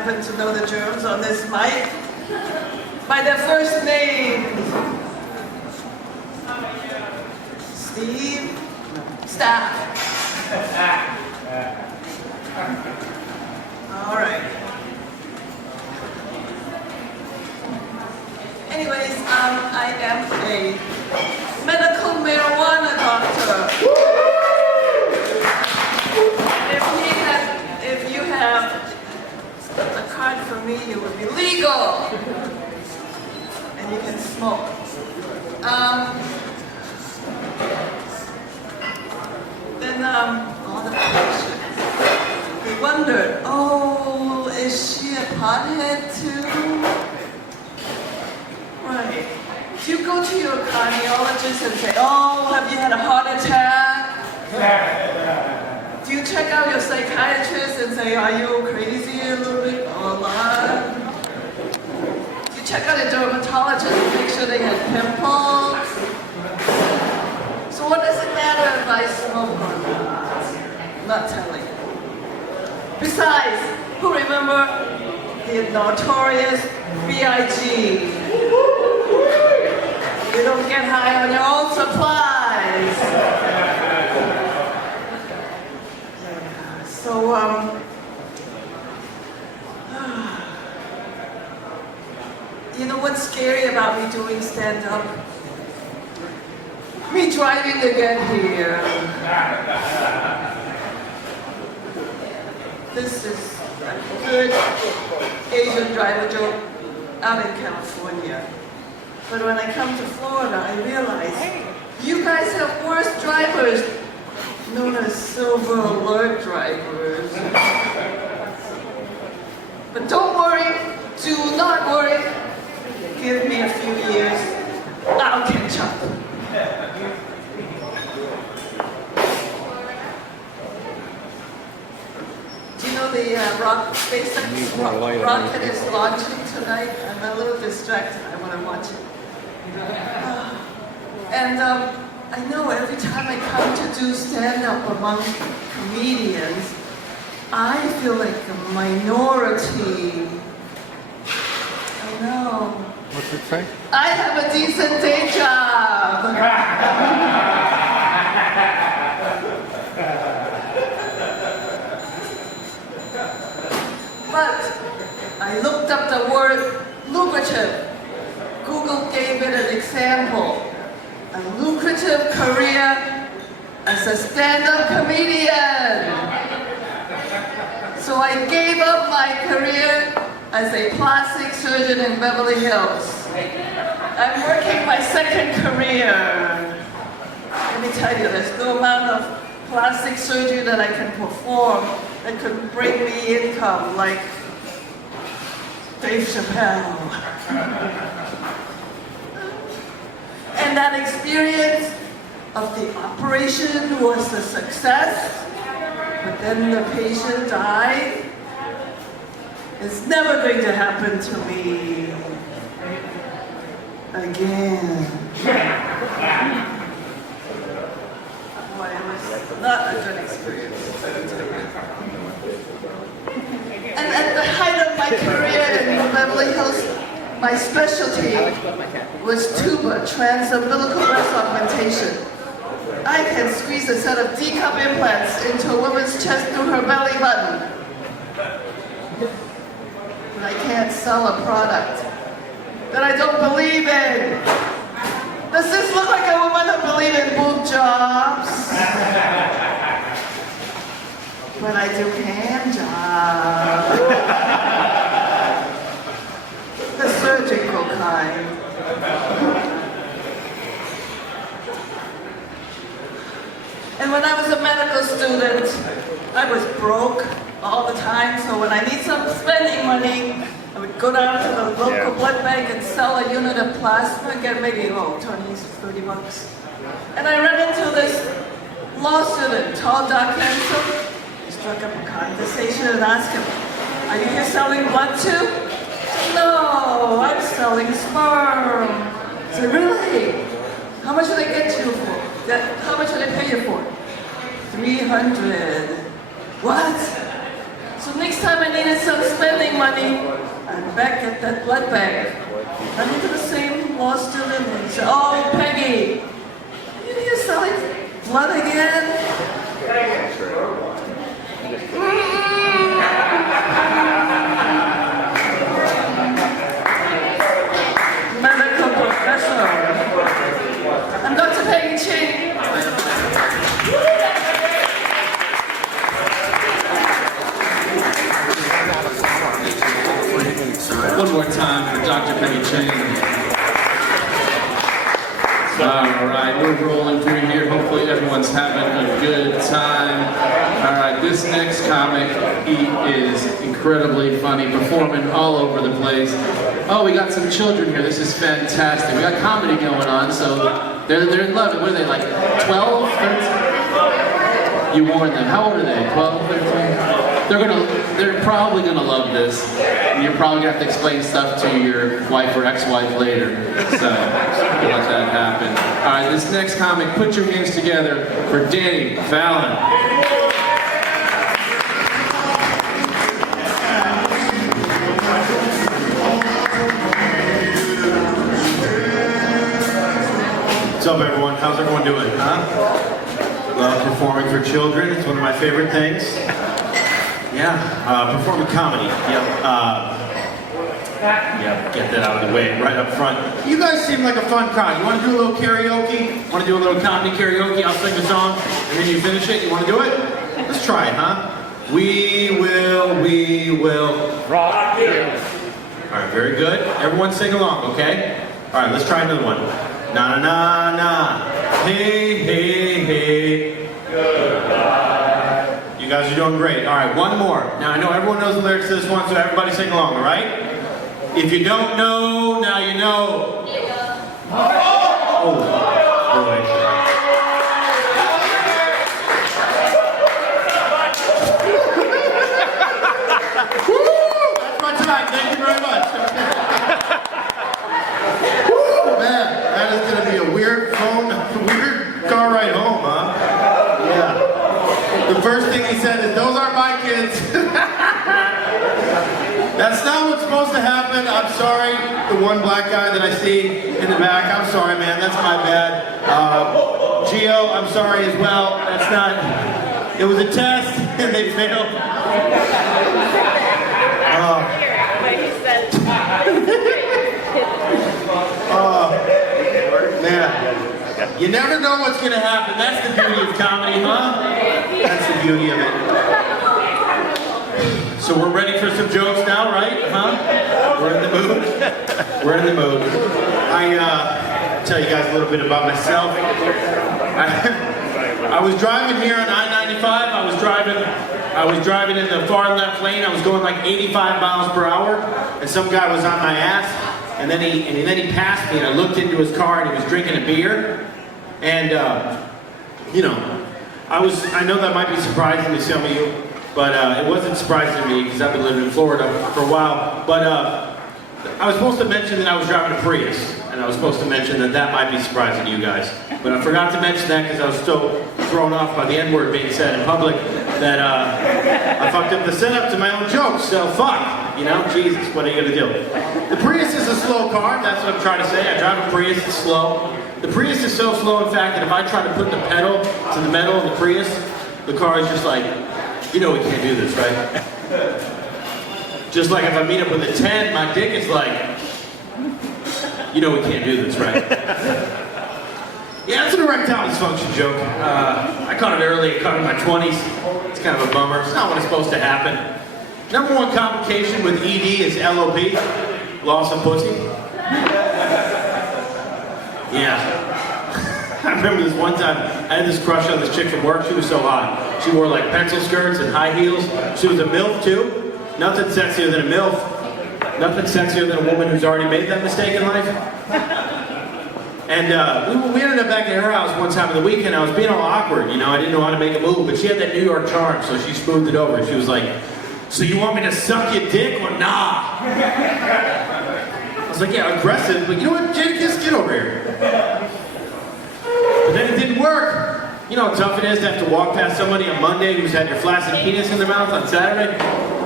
happen to know the germs on this mic by their first names. Steve, Staff. All right. Anyways, I am a medical marijuana doctor. If you have a card for me, it would be legal. And you can smoke. Then all the patients, they wondered, oh, is she a pothead too? Right. Do you go to your cardiologist and say, oh, have you had a heart attack? Do you check out your psychiatrist and say, are you crazy a little bit or a lot? Do you check out a dermatologist and make sure they have pimples? So what does it matter if I smoke or not? I'm not telling. Besides, who remember the notorious B.I.G.? You don't get high on your own supplies. So, you know what's scary about me doing stand-up? Me driving to get here. This is a good Asian driver joke out in California. But when I come to Florida, I realize you guys have worse drivers, known as silver alert drivers. But don't worry, do not worry. Give me a few years, I'll catch up. Do you know the SpaceX rocket is launching tonight? I'm a little distracted, I want to watch it. And I know every time I come to do stand-up among comedians, I feel like a minority. I know. What's it say? I have a decent day job. But I looked up the word lucrative. Google gave it an example. A lucrative career as a stand-up comedian. So I gave up my career as a plastic surgeon in Beverly Hills. I'm working my second career. Let me tell you, there's no amount of plastic surgery that I can perform that could bring me income like Dave Chappelle. And that experience of the operation was a success, but then the patient died. It's never going to happen to me again. Boy, it was not a good experience, let me tell you. And at the height of my career in Beverly Hills, my specialty was tuba, transumbilical breast augmentation. I can squeeze a set of D-cup implants into a woman's chest through her belly button. But I can't sell a product that I don't believe in. Does this look like a woman who believes in boob jobs? But I do hand jobs. The surgical kind. And when I was a medical student, I was broke all the time, so when I need some spending money, I would go down to the local blood bank and sell a unit of plasma, get maybe, 20, 30 bucks. And I ran into this law student, tall, dark, handsome. I struck up a conversation and asked him, are you here selling blood too? No, I'm selling sperm. I said, really? How much do they get you for? How much do they pay you for? $300. What? So next time I needed some spending money, I'm back at that blood bank. I went to the same law student and he said, oh, Peggy, you're selling blood again? Medical professional. I'm Dr. Peggy Ching. One more time for Dr. Peggy Ching. All right, we're rolling through here. Hopefully everyone's having a good time. All right, this next comic, he is incredibly funny, performing all over the place. Oh, we got some children here. This is fantastic. We got comedy going on, so they're in love. What are they, like 12, 13? You warned them. How old are they? 12, 13? They're probably gonna love this. And you're probably gonna have to explain stuff to your wife or ex-wife later. So we'll let that happen. All right, this next comic, put your hands together for Danny Fallon. What's up, everyone? How's everyone doing, huh? Love performing for children. It's one of my favorite things. Yeah, performing comedy. Yep. Get that out of the way right up front. You guys seem like a fun crowd. You want to do a little karaoke? Want to do a little comedy karaoke? I'll sing the song, and then you finish it. You want to do it? Let's try it, huh? We will rock you. All right, very good. Everyone sing along, okay? All right, let's try another one. Na na na na. Hey hey hey. Goodbye. You guys are doing great. All right, one more. Now I know everyone knows the lyrics to this one, so everybody sing along, all right? If you don't know, now you know. Oh, boy. Woo! That's my time. Thank you very much. Woo, man, that is going to be a weird car ride home, huh? Yeah. The first thing he said is, those aren't my kids. That's not what's supposed to happen. I'm sorry, the one black guy that I see in the back. I'm sorry, man. That's my bad. Gio, I'm sorry as well. That's not... It was a test, and they failed. Man. You never know what's going to happen. That's the beauty of comedy, huh? That's the beauty of it. So we're ready for some jokes now, right? Huh? We're in the mood. We're in the mood. I tell you guys a little bit about myself. I was driving here on I-95. I was driving in the far left lane. I was going like 85 miles per hour, and some guy was on my ass. And then he passed me, and I looked into his car, and he was drinking a beer. And you know, I know that might be surprising to some of you. But it wasn't surprising to me because I've been living in Florida for a while. But I was supposed to mention that I was driving a Prius. And I was supposed to mention that that might be surprising to you guys. But I forgot to mention that because I was so thrown off by the N-word being said in public that I fucked up the setup to my own jokes. So fuck, you know, Jesus, what are you gonna do? The Prius is a slow car, that's what I'm trying to say. I drive a Prius, it's slow. The Prius is so slow, in fact, that if I try to put the pedal to the metal of the Prius, the car is just like, you know we can't do this, right? Just like if I meet up with a 10, my dick is like, you know we can't do this, right? Yeah, it's an erectile dysfunction joke. I caught it early, I caught it in my 20s. It's kind of a bummer. It's not what it's supposed to happen. Number one complication with ED is LOP, loss of pussy. Yeah. I remember this one time, I had this crush on this chick from work. She was so hot. She wore like pencil skirts and high heels. She was a MILF too. Nothing sexier than a MILF. Nothing sexier than a woman who's already made that mistake in life. And we ended up back at her house one time of the weekend. I was being all awkward, you know. I didn't know how to make a move, but she had that New York charm, so she smoothed it over. She was like, "So you want me to suck your dick or nah?" I was like, "Yeah, aggressive, but you know what, Jake, just get over here." But then it didn't work. You know how tough it is to have to walk past somebody on Monday who's had your flaccid penis in their mouth on Saturday?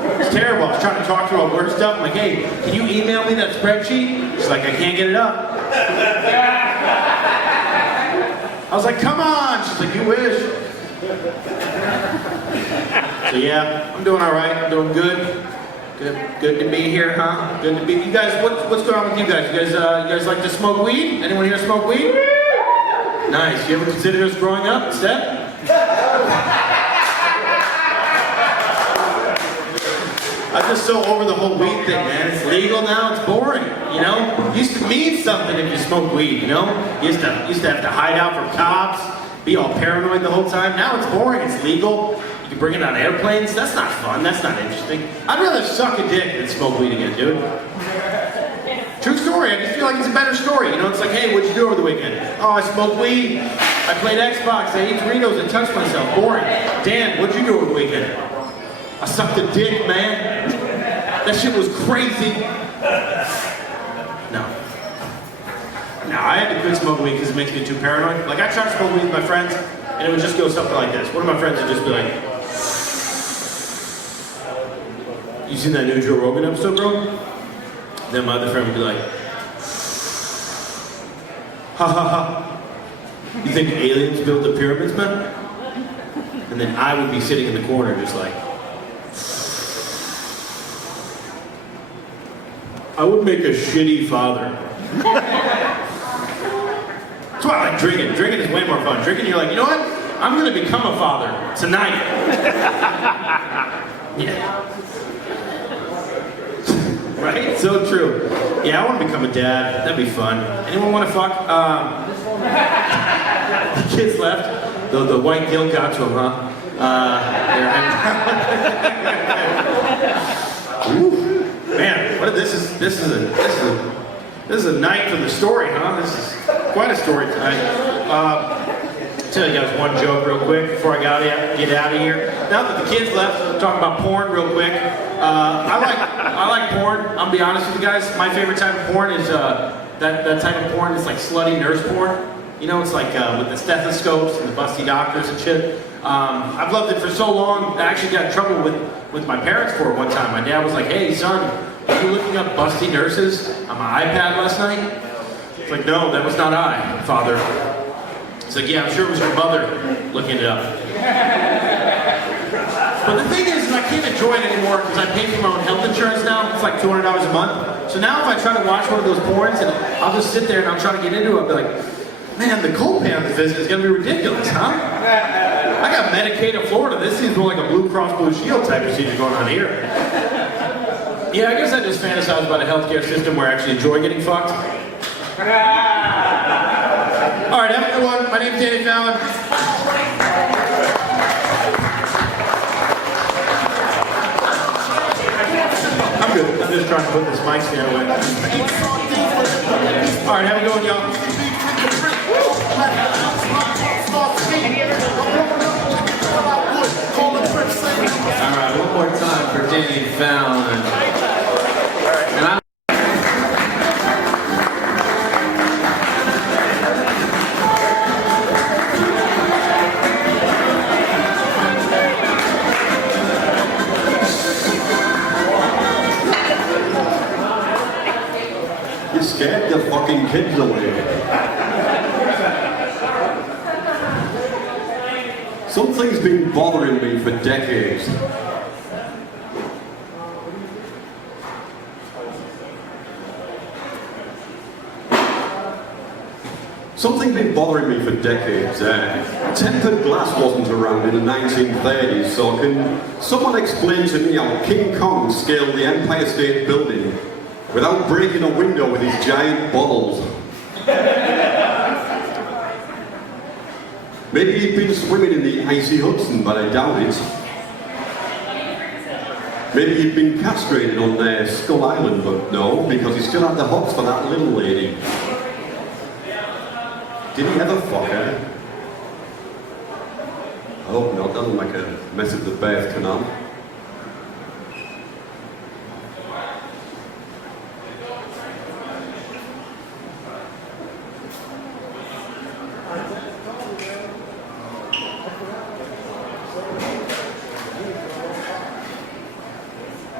It's terrible. I was trying to talk to her about work stuff. I'm like, hey, can you email me that spreadsheet? She's like, I can't get it up. I was like, come on. She's like, you wish. So yeah, I'm doing all right. I'm doing good. Good to be here, huh? Good to be. You guys, what's going on with you guys? You guys like to smoke weed? Anyone here smoke weed? Nice. You ever considered us growing up instead? I'm just so over the whole weed thing, man. It's legal now. It's boring. You know, it used to mean something if you smoked weed. You know, you used to have to hide out from cops, be all paranoid the whole time. Now it's boring. It's legal. You can bring it on airplanes. That's not fun. That's not interesting. I'd rather suck a dick than smoke weed again, dude. True story. I just feel like it's a better story. You know, it's like, hey, what'd you do over the weekend? Oh, I smoked weed. I played Xbox. I ate Doritos and touched myself. Boring. Dan, what'd you do over the weekend? I sucked a dick, man. That shit was crazy. No, I had to quit smoking weed because it makes me too paranoid. Like, I tried to smoke weed with my friends, and it would just go something like this. One of my friends would just be like, you seen that new Joe Rogan episode, bro? Then my other friend would be like, ha ha ha. You think aliens built the pyramids, man? And then I would be sitting in the corner just like, I would make a shitty father. That's why I like drinking. Drinking is way more fun. Drinking, you're like, you know what? I'm gonna become a father tonight. Yeah. Right? So true. Yeah, I want to become a dad. That'd be fun. Anyone want to fuck? The kids left. The white guilt got to them, huh? Man, what this is a night for the story, huh? This is quite a story tonight. Tell you guys one joke real quick before I get out of here. Now that the kids left, talk about porn real quick. I like porn. I'm gonna be honest with you guys. My favorite type of porn is that type of porn is like slutty nurse porn. You know, it's like with the stethoscopes and the busty doctors and shit. I've loved it for so long. I actually got in trouble with my parents for it one time. My dad was like, hey son, were you looking up busty nurses on my iPad last night? It's like, no, that was not I, father. It's like, yeah, I'm sure it was your mother looking it up. But the thing is I can't enjoy it anymore because I pay for my own health insurance now. It's like $200 a month. So now if I try to watch one of those porns and I'll just sit there and I'll try to get into it, I'll be like, man, the copay on this visit is going to be ridiculous, huh? I got Medicaid in Florida. This seems more like a Blue Cross Blue Shield type procedure going on here. Yeah, I guess I just fantasize about a healthcare system where I actually enjoy getting fucked. All right, have a good one. My name's Danny Fallon. I'm good. I'm just trying to put this mic stand away. All right, have a good one, y'all. Alright, one more time for Danny Fallon. And You scared the fucking kids away. Something's been bothering me for decades. Something's been bothering me for decades. Tempered glass wasn't around in the 1930s, so can someone explain to me how King Kong scaled the Empire State Building without breaking a window with his giant balls? Maybe he'd been swimming in the icy Hudson, but I doubt it. Maybe he'd been castrated on Skull Island, but no, because he still had the hots for that little lady. Did he ever fuck her? I hope not, that'll make a mess of the birth canal.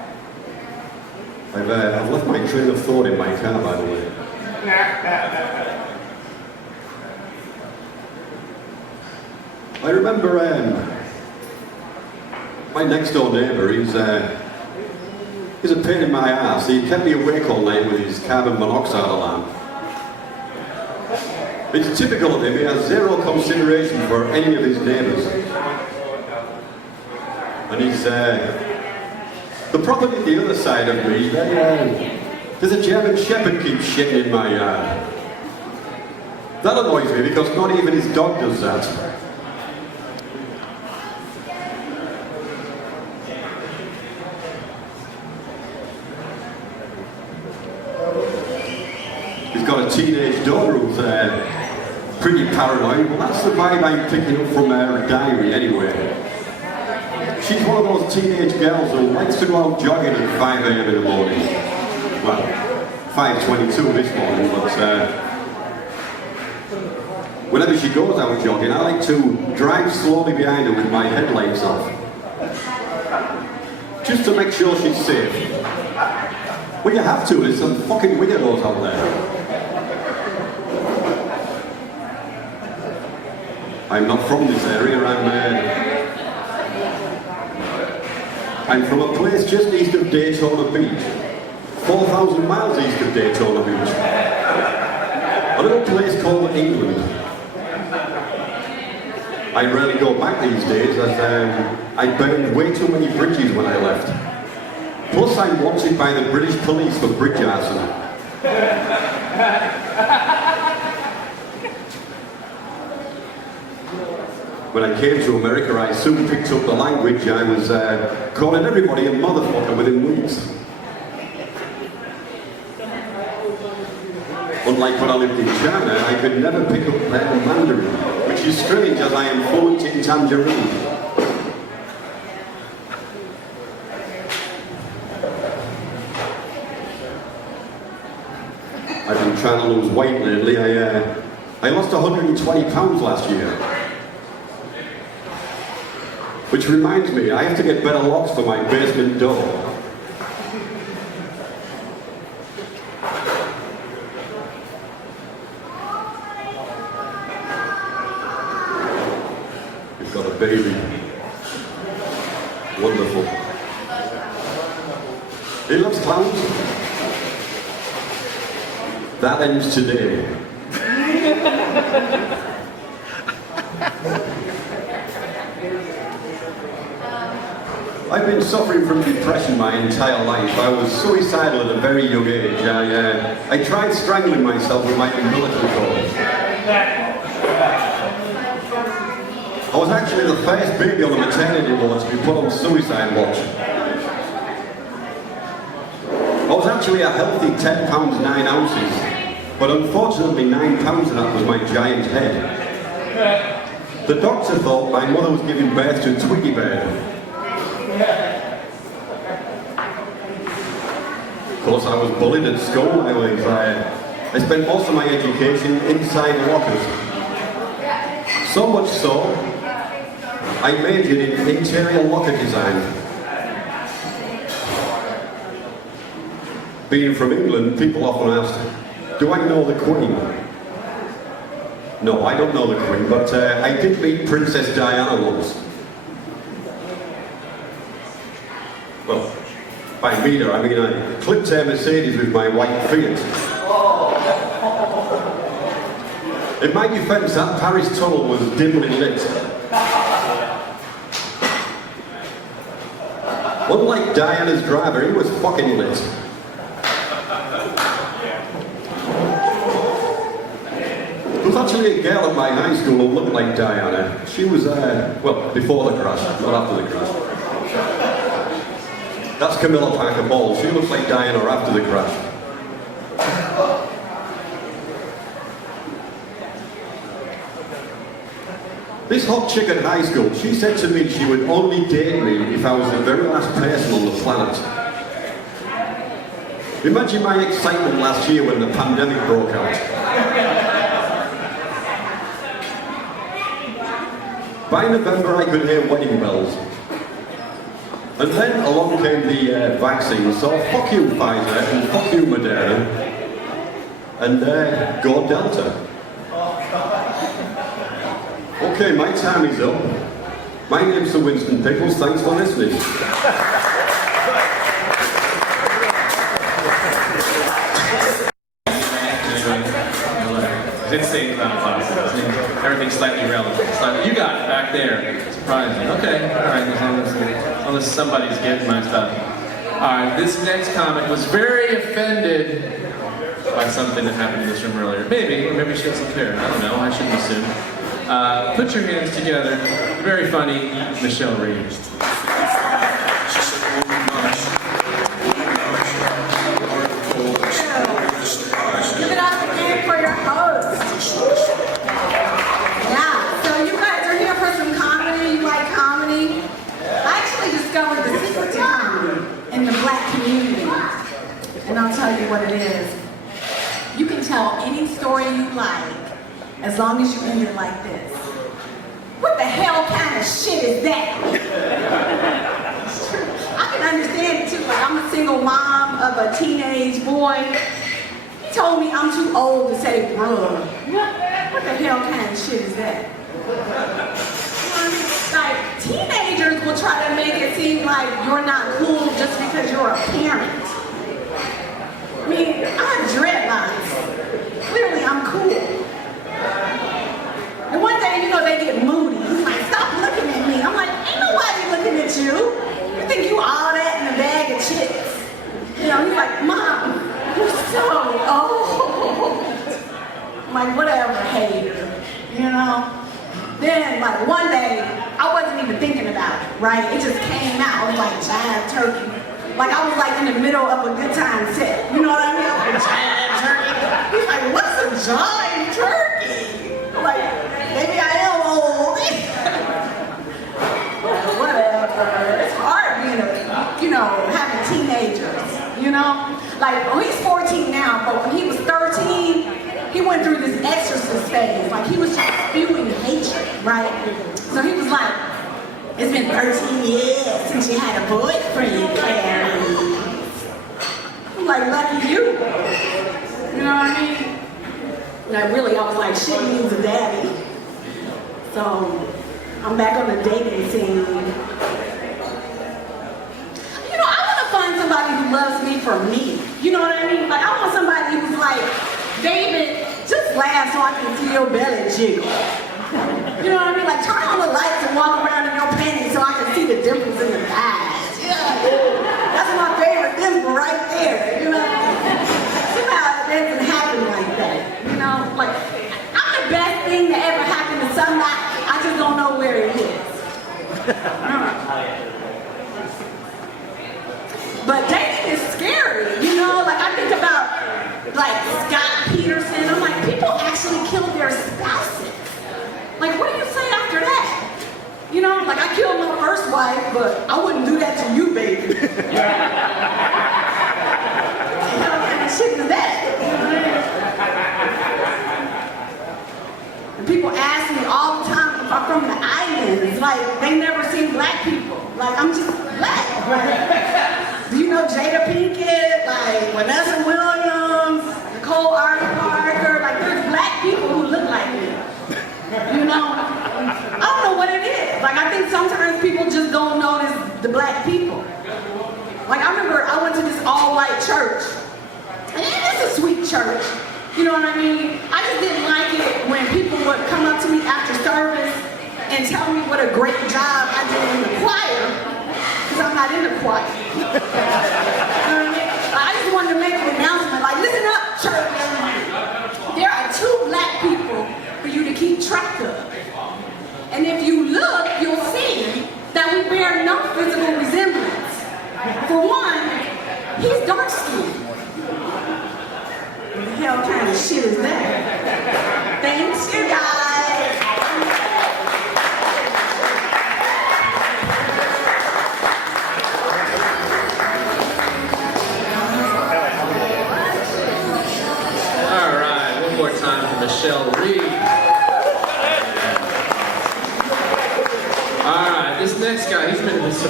I've left my train of thought in my car, by the way. I remember my next door neighbour, he's a pain in my ass. He kept me awake all night with his carbon monoxide alarm. It's typical of him, he has zero consideration for any of his neighbours. And he's, the property at the other side of me, there's a German Shepherd keeps shitting in my yard. That annoys me because not even his dog does that. He's got a teenage daughter who's pretty paranoid. Well, that's the vibe I'm picking up from her diary anyway. She's one of those teenage girls who likes to go out jogging at 5 a.m. in the morning. Well, 5:22 this morning, but whenever she goes out jogging, I like to drive slowly behind her with my headlights off. Just to make sure she's safe. Well, you have to, there's some fucking weirdos out there. I'm not from this area, I'm from a place just east of Daytona Beach. 4,000 miles east of Daytona Beach. A little place called England. I rarely go back these days as I burned way too many bridges when I left. Plus I'm wanted by the British police for bridge arson. When I came to America, I soon picked up the language. I was calling everybody a motherfucker within weeks. Unlike when I lived in China, I could never pick up their Mandarin, which is strange as I am fluent in Tangerine. I've been trying to lose weight lately. I lost 120 pounds last year. Which reminds me, I have to get better locks for my basement door. We've got a baby. Wonderful. He loves clowns. That ends today. I've been suffering from depression my entire life. I was suicidal at a very young age. I tried strangling myself with my umbilical cord. I was actually the first baby on the maternity ward to be put on suicide watch. I was actually a healthy 10 pounds 9 ounces, but unfortunately 9 pounds of that was my giant head. The doctor thought my mother was giving birth to a Twiggy bird. Of course, I was bullied at school. I spent most of my education inside lockers. So much so, I majored in interior locker design. Being from England, people often ask, do I know the Queen? No, I don't know the Queen, but I did meet Princess Diana once. Well, by meet her, I mean I clipped her Mercedes with my white Fiat. In my defence, that Paris tunnel was dimly lit. Unlike Diana's driver, he was fucking lit. There was actually a girl at my high school who looked like Diana. She was, well, before the crash, not after the crash. That's Camilla Parker Bowles. She looks like Diana after the crash. This hot chick at high school, she said to me she would only date me if I was the very last person on the planet. Imagine my excitement last year when the pandemic broke out. By November I could hear wedding bells. And then along came the vaccine, so fuck you Pfizer, and fuck you Moderna, and go Delta. Okay, my time is up. My name's Sir Winston Pickles, thanks for listening. It's insane amount of classes. Everything's slightly relevant. You got it back there. Surprising. Okay, alright, as long as somebody's getting my stuff. Alright, this next comic was very offended by something that happened in this room earlier. Maybe, or maybe she doesn't care. I don't know, I shouldn't assume. Put your hands together. Very funny, Michelle Reed. Give it up again for your host. Yeah, so you guys are here for some comedy. You like comedy? I actually discovered the secret to comedy in the black community. And I'll tell you what it is. You can tell any story you like as long as you end it like this. What the hell kind of shit is that? I can understand it too. Like, I'm a single mom of a teenage boy. He told me I'm too old to say bruh. What the hell kind of shit is that? Like, teenagers will try to make it seem like you're not cool just because you're a parent. I mean, I have dreadlocks. Clearly, I'm cool. And one day, you know, they get moody. He's like, stop looking at me. I'm like, ain't nobody looking at you. You think you all that in a bag of chips. You know, he's like, Mom, you're so old. I'm like, whatever, hater. You know? Then, like, one day, I wasn't even thinking about it, right? It just came out. I was like, giant turkey. Like, I was like in the middle of a good time set. You know what I mean? I was like, giant turkey. He's like, what's a giant turkey? I'm like, maybe I am old. Whatever. It's hard being having teenagers, you know? Like, well, he's 14 now, but when he was 13, he went through this exorcist phase. Like, he was just spewing hatred, right? So he was like, it's been 13 years since you had a boyfriend, Clarice. I'm like, lucky you. You know what I mean? Like, really, I was like, shit, he needs a daddy. So, I'm back on the dating scene. You know, I want to find somebody who loves me for me. You know what I mean? Like, I want somebody who's like, David, just laugh so I can see your belly jiggle. You know what I mean? Like, turn on the lights and walk around in your panties so I can see the dimples in your thighs. Yeah, that's my favorite dimple right there, you know? Somehow it doesn't happen like that, you know? Like, I'm the best thing that ever happened to somebody, I just don't know where it is. But dating is scary, you know? Like, I think about, like, Scott Peterson. I'm like, people actually kill their spouses. Like, what do you say after that? You know, like, I killed my first wife, but I wouldn't do that to you, baby. What kind of shit is that? You know what I mean? And people ask me all the time if I'm from the islands. Like, they never seen black people. Like, I'm just black. Like, do you know Jada Pinkett? Like, Vanessa Williams, Nicole Parker? Like, there's black people who look like me. You know, I don't know what it is. Like, I think sometimes people just don't notice the black people. Like, I remember I went to this all-white church. And it's a sweet church. You know what I mean? I just didn't like it when people would come up to me after service and tell me what a great job I did in the choir. Because I'm not in the choir. You know what I mean? I just wanted to make an announcement. Like, listen up, church. There are 2 black people for you to keep track of. And if you look, you'll see that we bear no physical resemblance. For one, he's dark skinned. What the hell kind of shit is that? Thanks, you guys. All right, one more time for Michelle Reed. All right, this next guy, he's been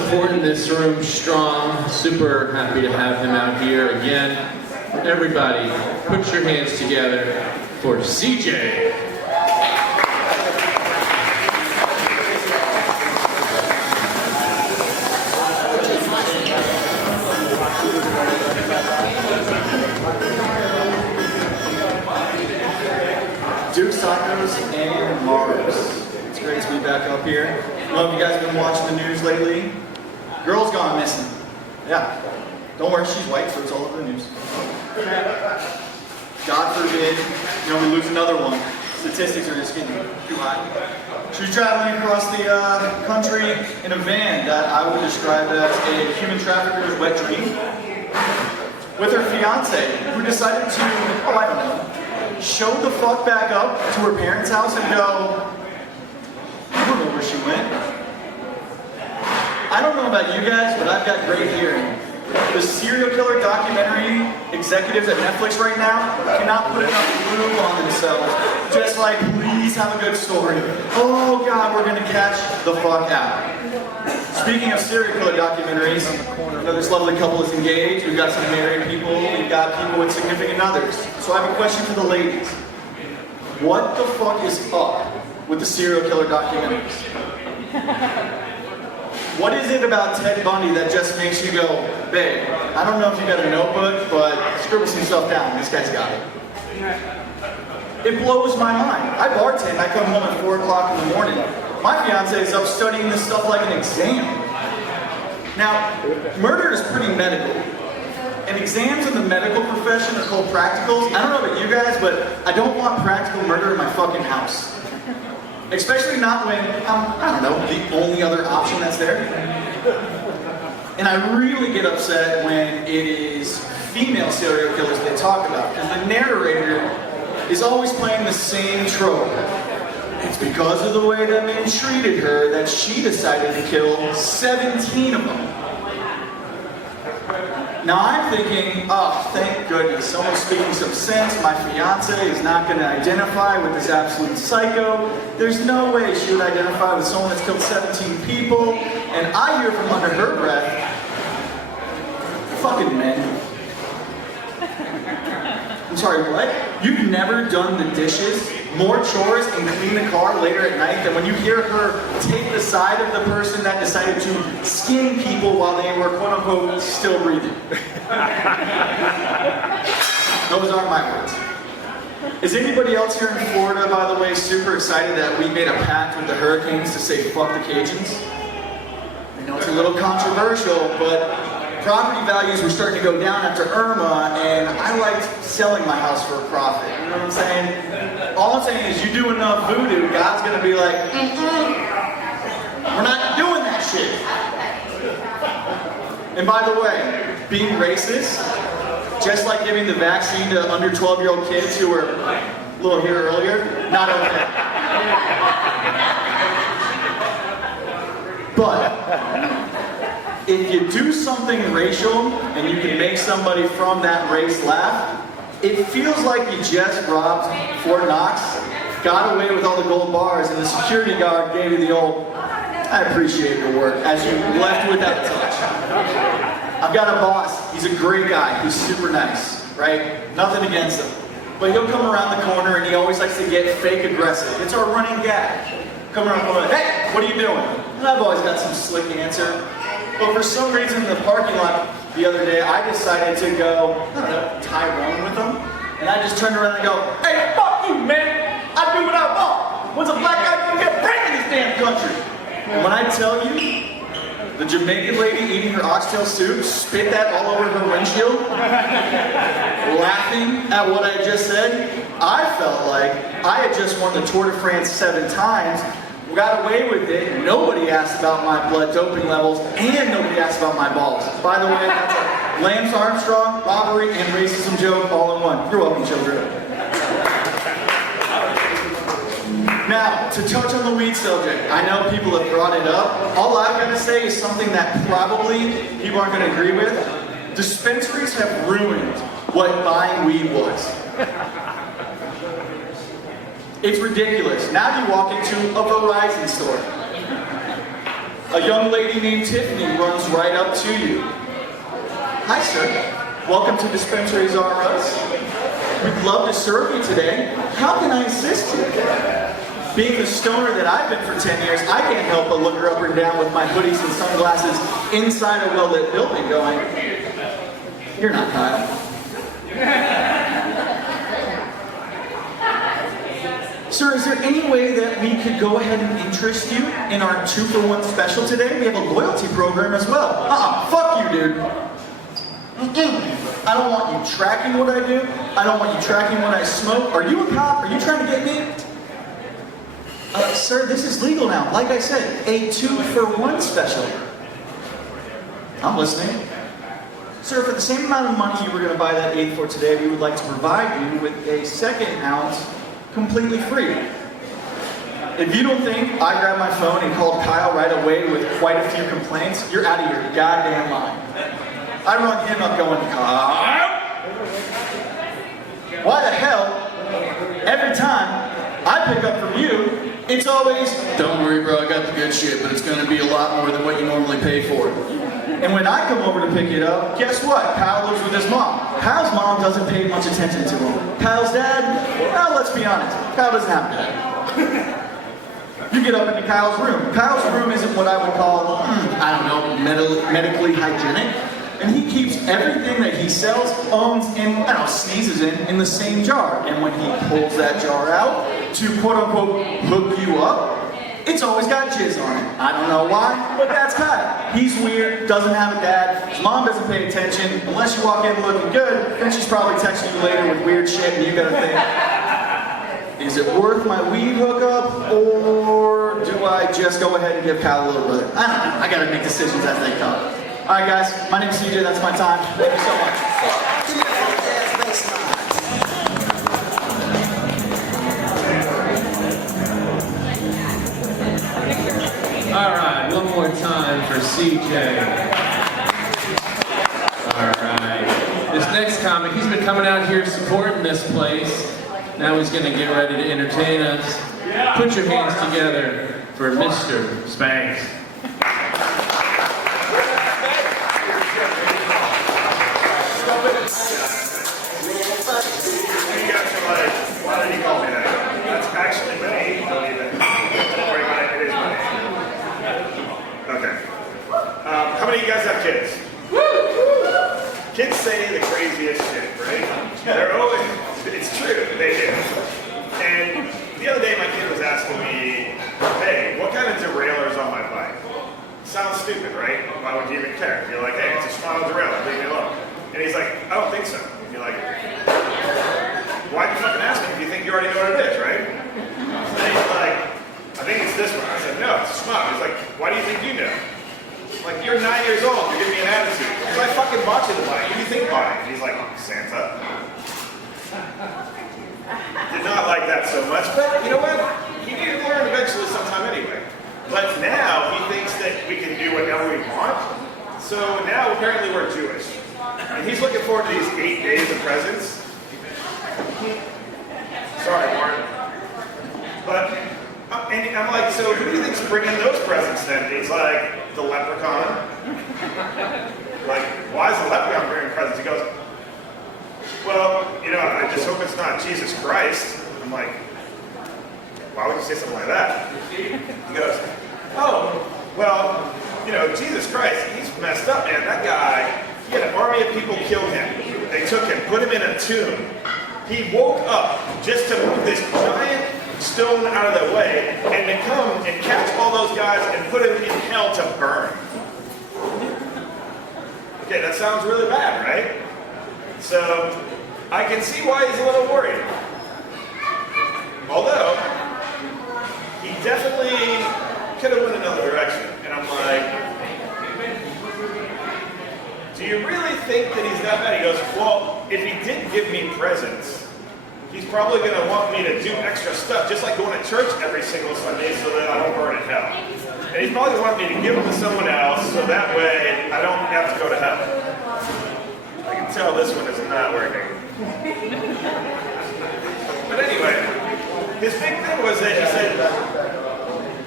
supporting this room strong. Super happy to have him out here again. Everybody, put your hands together for CJ. Duke Sacos and Margs. It's great to be back up here. I don't know if you guys have been watching the news lately. Girl's gone missing. Yeah. Don't worry, she's white, so it's all over the news. God forbid, we lose another one. Statistics are just getting too high. She was traveling across the country in a van that I would describe as a human trafficker's wet dream, with her fiance, who decided to, I don't know, show the fuck back up to her parents' house and go, I don't know where she went. I don't know about you guys, but I've got great hearing. The serial killer documentary executives at Netflix right now cannot put enough glue on themselves. Just like, please have a good story. Oh God, we're gonna catch the fuck out. Speaking of serial killer documentaries, this lovely couple is engaged. We've got some married people. We've got people with significant others. So I have a question for the ladies. What the fuck is up with the serial killer documentaries? What is it about Ted Bundy that just makes you go, babe, I don't know if you got a notebook, but scribble some stuff down. This guy's got it. It blows my mind. I bartend. I come home at 4 o'clock in the morning. My fiance is up studying this stuff like an exam. Now, murder is pretty medical. And exams in the medical profession are called practicals. I don't know about you guys, but I don't want practical murder in my fucking house. Especially not when I'm, I don't know, the only other option that's there. And I really get upset when it is female serial killers they talk about. Because the narrator is always playing the same trope. It's because of the way that men treated her that she decided to kill 17 of them. Now I'm thinking, oh, thank goodness, someone's speaking some sense. My fiance is not going to identify with this absolute psycho. There's no way she would identify with someone that's killed 17 people. And I hear from under her breath, fucking men. I'm sorry, what? You've never done the dishes, more chores, and clean the car later at night than when you hear her take the side of the person that decided to skin people while they were quote-unquote still breathing. Those aren't my words. Is anybody else here in Florida, by the way, super excited that we made a pact with the Hurricanes to say fuck the Cajuns? I know it's a little controversial, but property values were starting to go down after Irma, and I liked selling my house for a profit. You know what I'm saying? All I'm saying is you do enough voodoo, God's gonna be like, we're not doing that shit. And by the way, being racist, just like giving the vaccine to under 12-year-old kids who were a little here earlier, not okay. But if you do something racial and you can make somebody from that race laugh, it feels like you just robbed Fort Knox, got away with all the gold bars, and the security guard gave you the old, I appreciate your work, as you left without a touch. I've got a boss, he's a great guy, he's super nice, right? Nothing against him. But he'll come around the corner and he always likes to get fake aggressive. It's our running gag. Come around the corner, hey, what are you doing? And I've always got some slick answer. But for some reason in the parking lot the other day, I decided to go, I don't know, Tyrone with them. And I just turned around and go, hey, fuck you, man! I do what I want! When's a black guy gonna get break in this damn country? And when I tell you, the Jamaican lady eating her oxtail soup spit that all over her windshield, laughing at what I just said, I felt like I had just won the Tour de France 7 times, got away with it, nobody asked about my blood doping levels, and nobody asked about my balls. By the way, that's a Lance Armstrong, robbery, and racism joke all in one. You're welcome, children. Now, to touch on the weed subject, I know people have brought it up. All I've got to say is something that probably people aren't going to agree with. Dispensaries have ruined what buying weed was. It's ridiculous. Now you walk into a Verizon store, A young lady named Tiffany runs right up to you. Hi, sir. Welcome to Dispensaries R Us. We'd love to serve you today. How can I assist you? Being the stoner that I've been for 10 years, I can't help but look her up and down with my hoodies and sunglasses inside a well-lit building going, you're not Kyle. Sir, is there any way that we could go ahead and interest you in our 2-for-1 special today? We have a loyalty program as well. Fuck you, dude. I don't want you tracking what I do. I don't want you tracking what I smoke. Are you a cop? Are you trying to get me? Sir, this is legal now. Like I said, a 2-for-1 special. I'm listening. Sir, for the same amount of money you were going to buy that eighth for today, we would like to provide you with a 2nd ounce completely free. If you don't think I grabbed my phone and called Kyle right away with quite a few complaints, you're out of your goddamn mind. I run him up going, Kyle? Why the hell, every time I pick up from you, it's always, don't worry, bro, I got the good shit, but it's gonna be a lot more than what you normally pay for. And when I come over to pick it up, guess what? Kyle lives with his mom. Kyle's mom doesn't pay much attention to him. Kyle's dad, well, let's be honest, Kyle doesn't have a dad. You get up into Kyle's room. Kyle's room isn't what I would call, I don't know, medically hygienic. And he keeps everything that he sells, owns, and sneezes in the same jar. And when he pulls that jar out to quote-unquote hook you up, it's always got jizz on it. I don't know why, but that's Kyle. He's weird, doesn't have a dad, his mom doesn't pay attention. Unless you walk in looking good, then she's probably texting you later with weird shit and you gotta think, is it worth my weed hookup, or do I just go ahead and give Kyle a little bit? I don't know, I gotta make decisions as they come. Alright guys, my name's CJ, that's my time. Thank you so much. Alright, one more time for CJ. Alright. This next comic, he's been coming out here supporting this place. Now he's gonna get ready to entertain us. Put your hands together for Mr. Spanks. Why did he call me that? That's actually my name. Don't even worry about it. It is my name. Okay. How many of you guys have kids? Kids say the craziest shit, right? They're always, it's true, they do. And the other day my kid was asking me, hey, what kind of derailleur is on my bike? Sounds stupid, right? Why would you even care? You're like, hey, it's a small derailleur, leave me alone. And he's like, I don't think so. And you're like, why'd you fucking ask me if you think you already know what it is, right? So then he's like, I think it's this one. I said, no, it's a schmuck. He's like, why do you think you know? Like, you're 9 years old, you're giving me an attitude. Because I fucking bought you the bike. What do you think about it? And he's like, Santa. Did not like that so much, but you know what? He needed to learn eventually sometime anyway. But now he thinks that we can do whatever we want. So now apparently we're Jewish. And he's looking forward to these 8 days of presents. Sorry, Warren. But, and I'm like, so who do you think's bringing those presents then? He's like, the leprechaun. Like, why is the leprechaun bringing presents? He goes, well, you know, I just hope it's not Jesus Christ. I'm like, why would you say something like that? He goes, oh, well, you know, Jesus Christ, he's messed up, man. That guy, he had an army of people kill him. They took him, put him in a tomb. He woke up just to move this giant stone out of the way and to come and catch all those guys and put them in hell to burn. Okay, that sounds really bad, right? So, I can see why he's a little worried. Although, he definitely could have went another direction. And I'm like, do you really think that he's that bad? He goes, well, if he did give me presents, he's probably going to want me to do extra stuff, just like going to church every single Sunday so that I don't burn in hell. And he's probably going to want me to give them to someone else so that way I don't have to go to hell. I can tell this one is not working. But anyway, his big thing was that he said,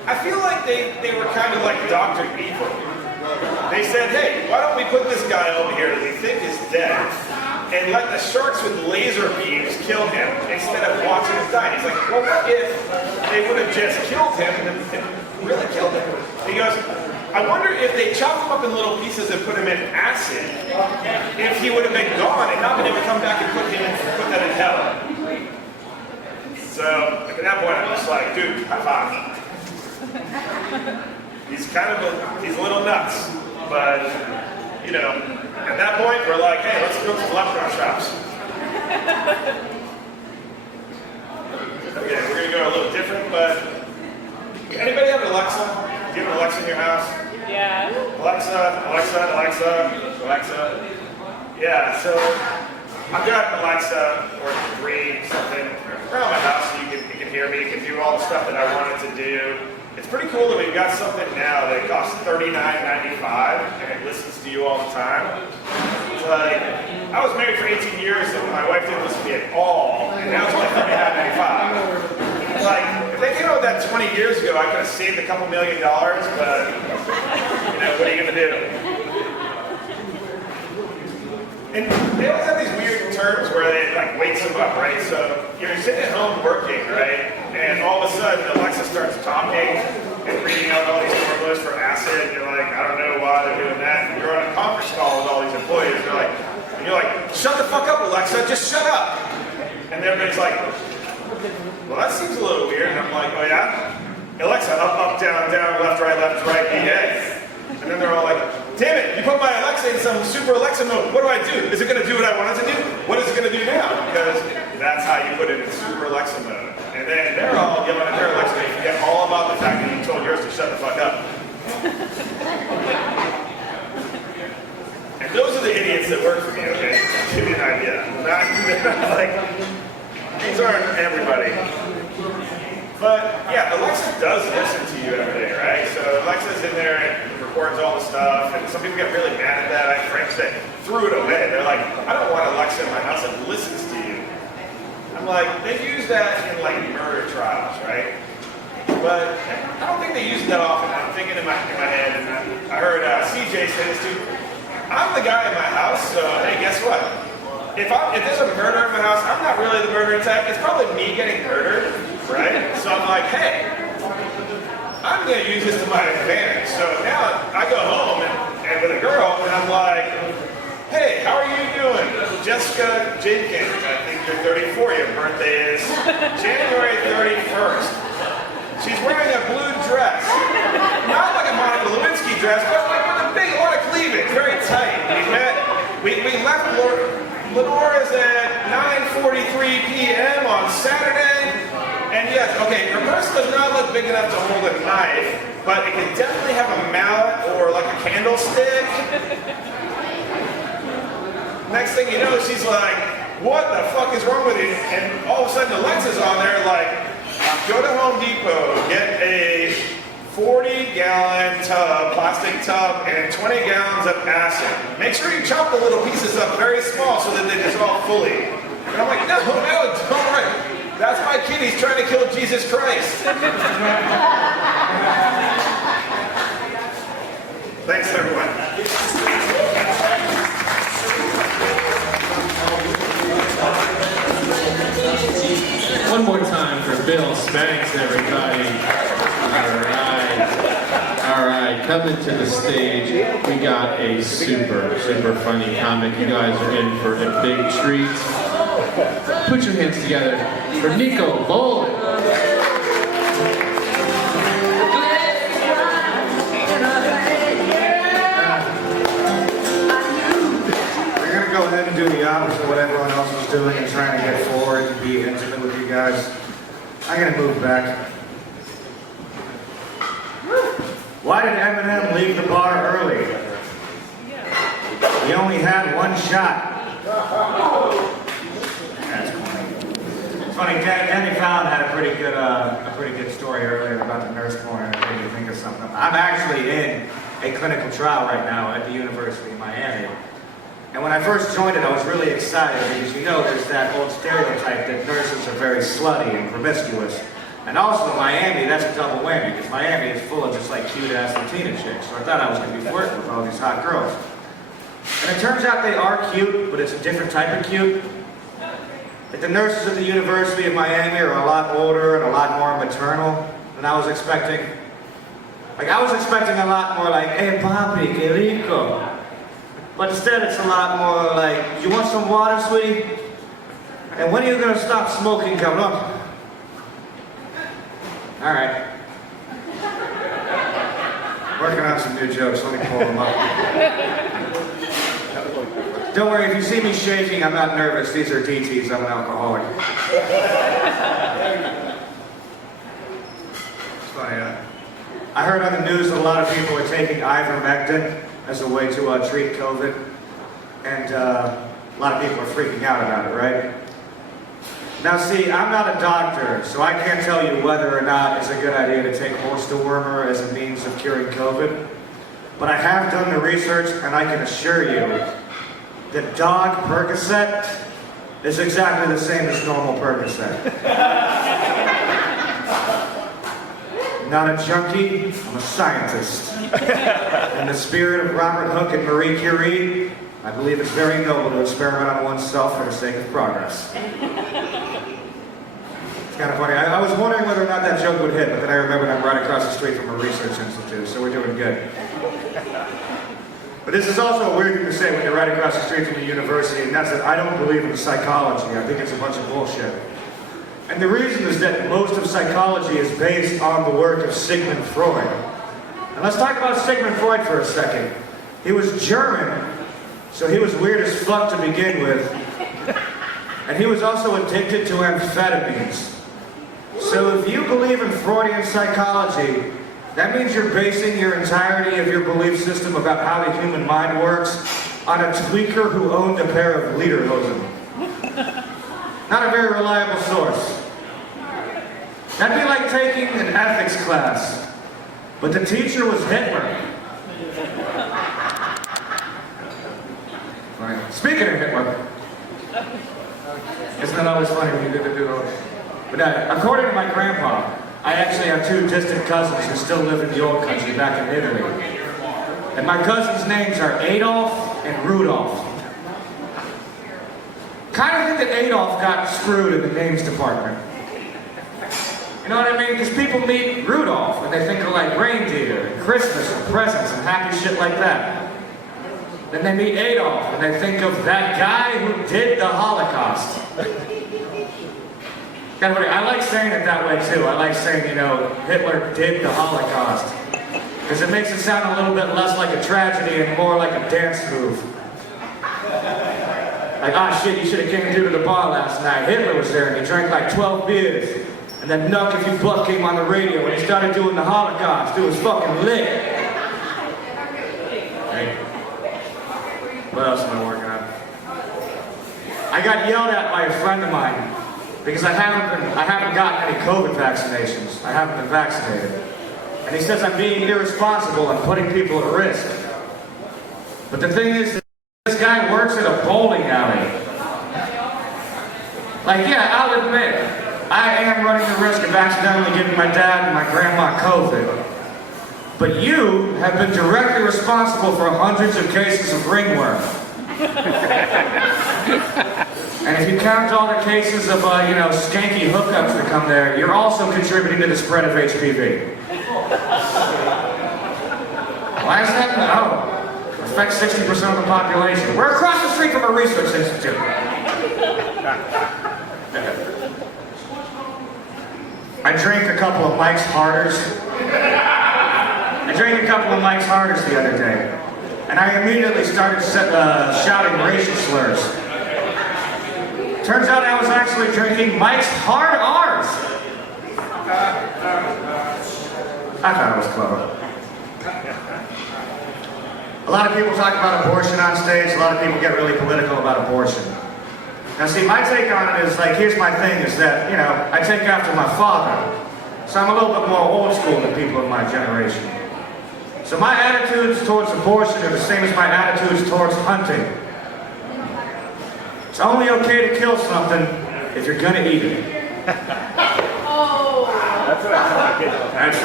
I feel like they were kind of like Dr. Evil. They said, hey, why don't we put this guy over here that we think is dead and let the sharks with laser beams kill him instead of watching him die? He's like, well, what if they would have just killed him and really killed him? He goes, I wonder if they chopped him up in little pieces and put him in acid, if he would have been gone and not been able to come back and put that in hell. So at that point, I'm just like, dude, high five. He's a little nuts, but you know, at that point, we're like, hey, let's build some leprechaun shops. Okay, we're gonna go a little different, but anybody have an Alexa? Do you have an Alexa in your house? Yeah. Alexa. Yeah, so I've got an Alexa or 3 something around my house, so you can hear me, you can do all the stuff that I wanted to do. It's pretty cool that we've got something now that costs $39.95 and it listens to you all the time. It's like, I was married for 18 years and my wife didn't listen to me at all, and now it's only $39.95. Like, if they came out with that 20 years ago, I could have saved a couple $1 million, but, you know, what are you gonna do? And they always have these weird terms where they like wakes them up, right? So you're sitting at home working, right? And all of a sudden Alexa starts talking and reading out all these formulas for acid. You're like, I don't know why they're doing that. And you're on a conference call with all these employees. You're like, shut the fuck up, Alexa, just shut up. And everybody's like, well, that seems a little weird. And I'm like, oh yeah? Alexa, up, down, left, right, EA. And then they're all like, damn it, you put my Alexa in some super Alexa mode. What do I do? Is it going to do what I want it to do? What is it going to do now? Because that's how you put it in super Alexa mode. And then they're all yelling at their Alexa. They forget all about the fact that you told yours to shut the fuck up. And those are the idiots that work for me, okay? Give me an idea. Like, these aren't everybody. But yeah, Alexa does listen to you every day, right? So Alexa's in there and records all the stuff, and some people get really mad at that. I have friends that threw it away. They're like, I don't want Alexa in my house that listens to you. I'm like, they use that in like murder trials, right? But I don't think they use it that often. I'm thinking in my head, and I heard CJ say this too. I'm the guy in my house, so hey, guess what? If there's a murder in my house, I'm not really the murdering type. It's probably me getting murdered, right? So I'm like, hey, I'm going to use this to my advantage. So now I go home and with a girl, and I'm like, hey, how are you doing? Jessica Jenkins, I think you're 34. Your birthday is January 31st. She's wearing a blue dress. Not like a Monica Lewinsky dress, but like with a lot of cleavage, very tight. We left Lenora's at 9:43 p.m. on Saturday. And yes, okay, her purse does not look big enough to hold a knife, but it can definitely have a mallet or like a candlestick. Next thing you know, she's like, what the fuck is wrong with you? And all of a sudden Alexa's on there like, go to Home Depot, get a 40-gallon tub, plastic tub, and 20 gallons of acid. Make sure you chop the little pieces up very small so that they dissolve fully. And I'm like, no, don't worry. That's my kid, he's trying to kill Jesus Christ. Thanks, everyone. One more time for Bill Spanks, everybody. All right, coming to the stage, we got a super funny comic. You guys are in for a big treat. Put your hands together for Nico Bolin. We're going to go ahead and do the opposite of what everyone else was doing and trying to get forward and be intimate with you guys. I'm going to move back. Why did Eminem leave the bar early? He only had one shot. That's funny. It's funny, Danny Fallon had a pretty good story earlier about the nurse corner, and it made me think of something. I'm actually in a clinical trial right now at the University of Miami. And when I first joined it, I was really excited because you know there's that old stereotype that nurses are very slutty and promiscuous. And also Miami, that's a double whammy, because Miami is full of just like cute ass Latina chicks. So I thought I was gonna be flirting with all these hot girls. And it turns out they are cute, but it's a different type of cute. Like the nurses at the University of Miami are a lot older and a lot more maternal than I was expecting. Like I was expecting a lot more like, hey papi, que rico. But instead it's a lot more like, you want some water, sweetie? And when are you gonna stop smoking, cabrón? All right. Working on some new jokes, let me pull them up. Don't worry, if you see me shaking, I'm not nervous. These are DTs, I'm an alcoholic. It's funny, I heard on the news that a lot of people are taking ivermectin as a way to treat COVID. And a lot of people are freaking out about it, right? Now see, I'm not a doctor, so I can't tell you whether or not it's a good idea to take horse dewormer as a means of curing COVID. But I have done the research, and I can assure you that dog Percocet is exactly the same as normal Percocet. Not a junkie, I'm a scientist. In the spirit of Robert Hooke and Marie Curie, I believe it's very noble to experiment on oneself for the sake of progress. It's kind of funny. I was wondering whether or not that joke would hit, but then I remembered I'm right across the street from a research institute, so we're doing good. But this is also a weird thing to say when you're right across the street from a university, and that's that I don't believe in psychology. I think it's a bunch of bullshit. And the reason is that most of psychology is based on the work of Sigmund Freud. And let's talk about Sigmund Freud for a second. He was German, so he was weird as fuck to begin with. And he was also addicted to amphetamines. So if you believe in Freudian psychology, that means you're basing your entirety of your belief system about how the human mind works on a tweaker who owned a pair of lederhosen. Not a very reliable source. That'd be like taking an ethics class, but the teacher was Hitler. Right. Speaking of Hitler, isn't it always funny when you do those? But according to my grandpa, I actually have two distant cousins who still live in the old country back in Italy. And my cousins' names are Adolf and Rudolph. Kind of think that Adolf got screwed in the names department. You know what I mean? Because people meet Rudolph and they think of like reindeer and Christmas and presents and happy shit like that. Then they meet Adolf and they think of that guy who did the Holocaust. I like saying it that way too. I like saying, you know, Hitler did the Holocaust. Because it makes it sound a little bit less like a tragedy and more like a dance move. Like, ah shit, you should have came through to the bar last night. Hitler was there and he drank like 12 beers. And then Knuck If You Buck came on the radio and he started doing the Holocaust. It was fucking lit. Hey. What else am I working on? I got yelled at by a friend of mine because I haven't gotten any COVID vaccinations. I haven't been vaccinated. And he says I'm being irresponsible and putting people at risk. But the thing is, this guy works at a bowling alley. Like, yeah, I'll admit, I am running the risk of accidentally giving my dad and my grandma COVID. But you have been directly responsible for hundreds of cases of ringworm. And if you count all the cases of, skanky hookups that come there, you're also contributing to the spread of HPV. Why is that? Oh, affects 60% of the population. We're across the street from a research institute. I drank a couple of Mike's Harders. The other day, and I immediately started shouting racial slurs. Turns out I was actually drinking Mike's Hard R's. I thought it was clever. A lot of people talk about abortion on stage. A lot of people get really political about abortion. Now see, my take on it is like, here's my thing, is that, I take after my father. So I'm a little bit more old school than people of my generation. So my attitudes towards abortion are the same as my attitudes towards hunting. It's only okay to kill something if you're gonna eat it. Oh.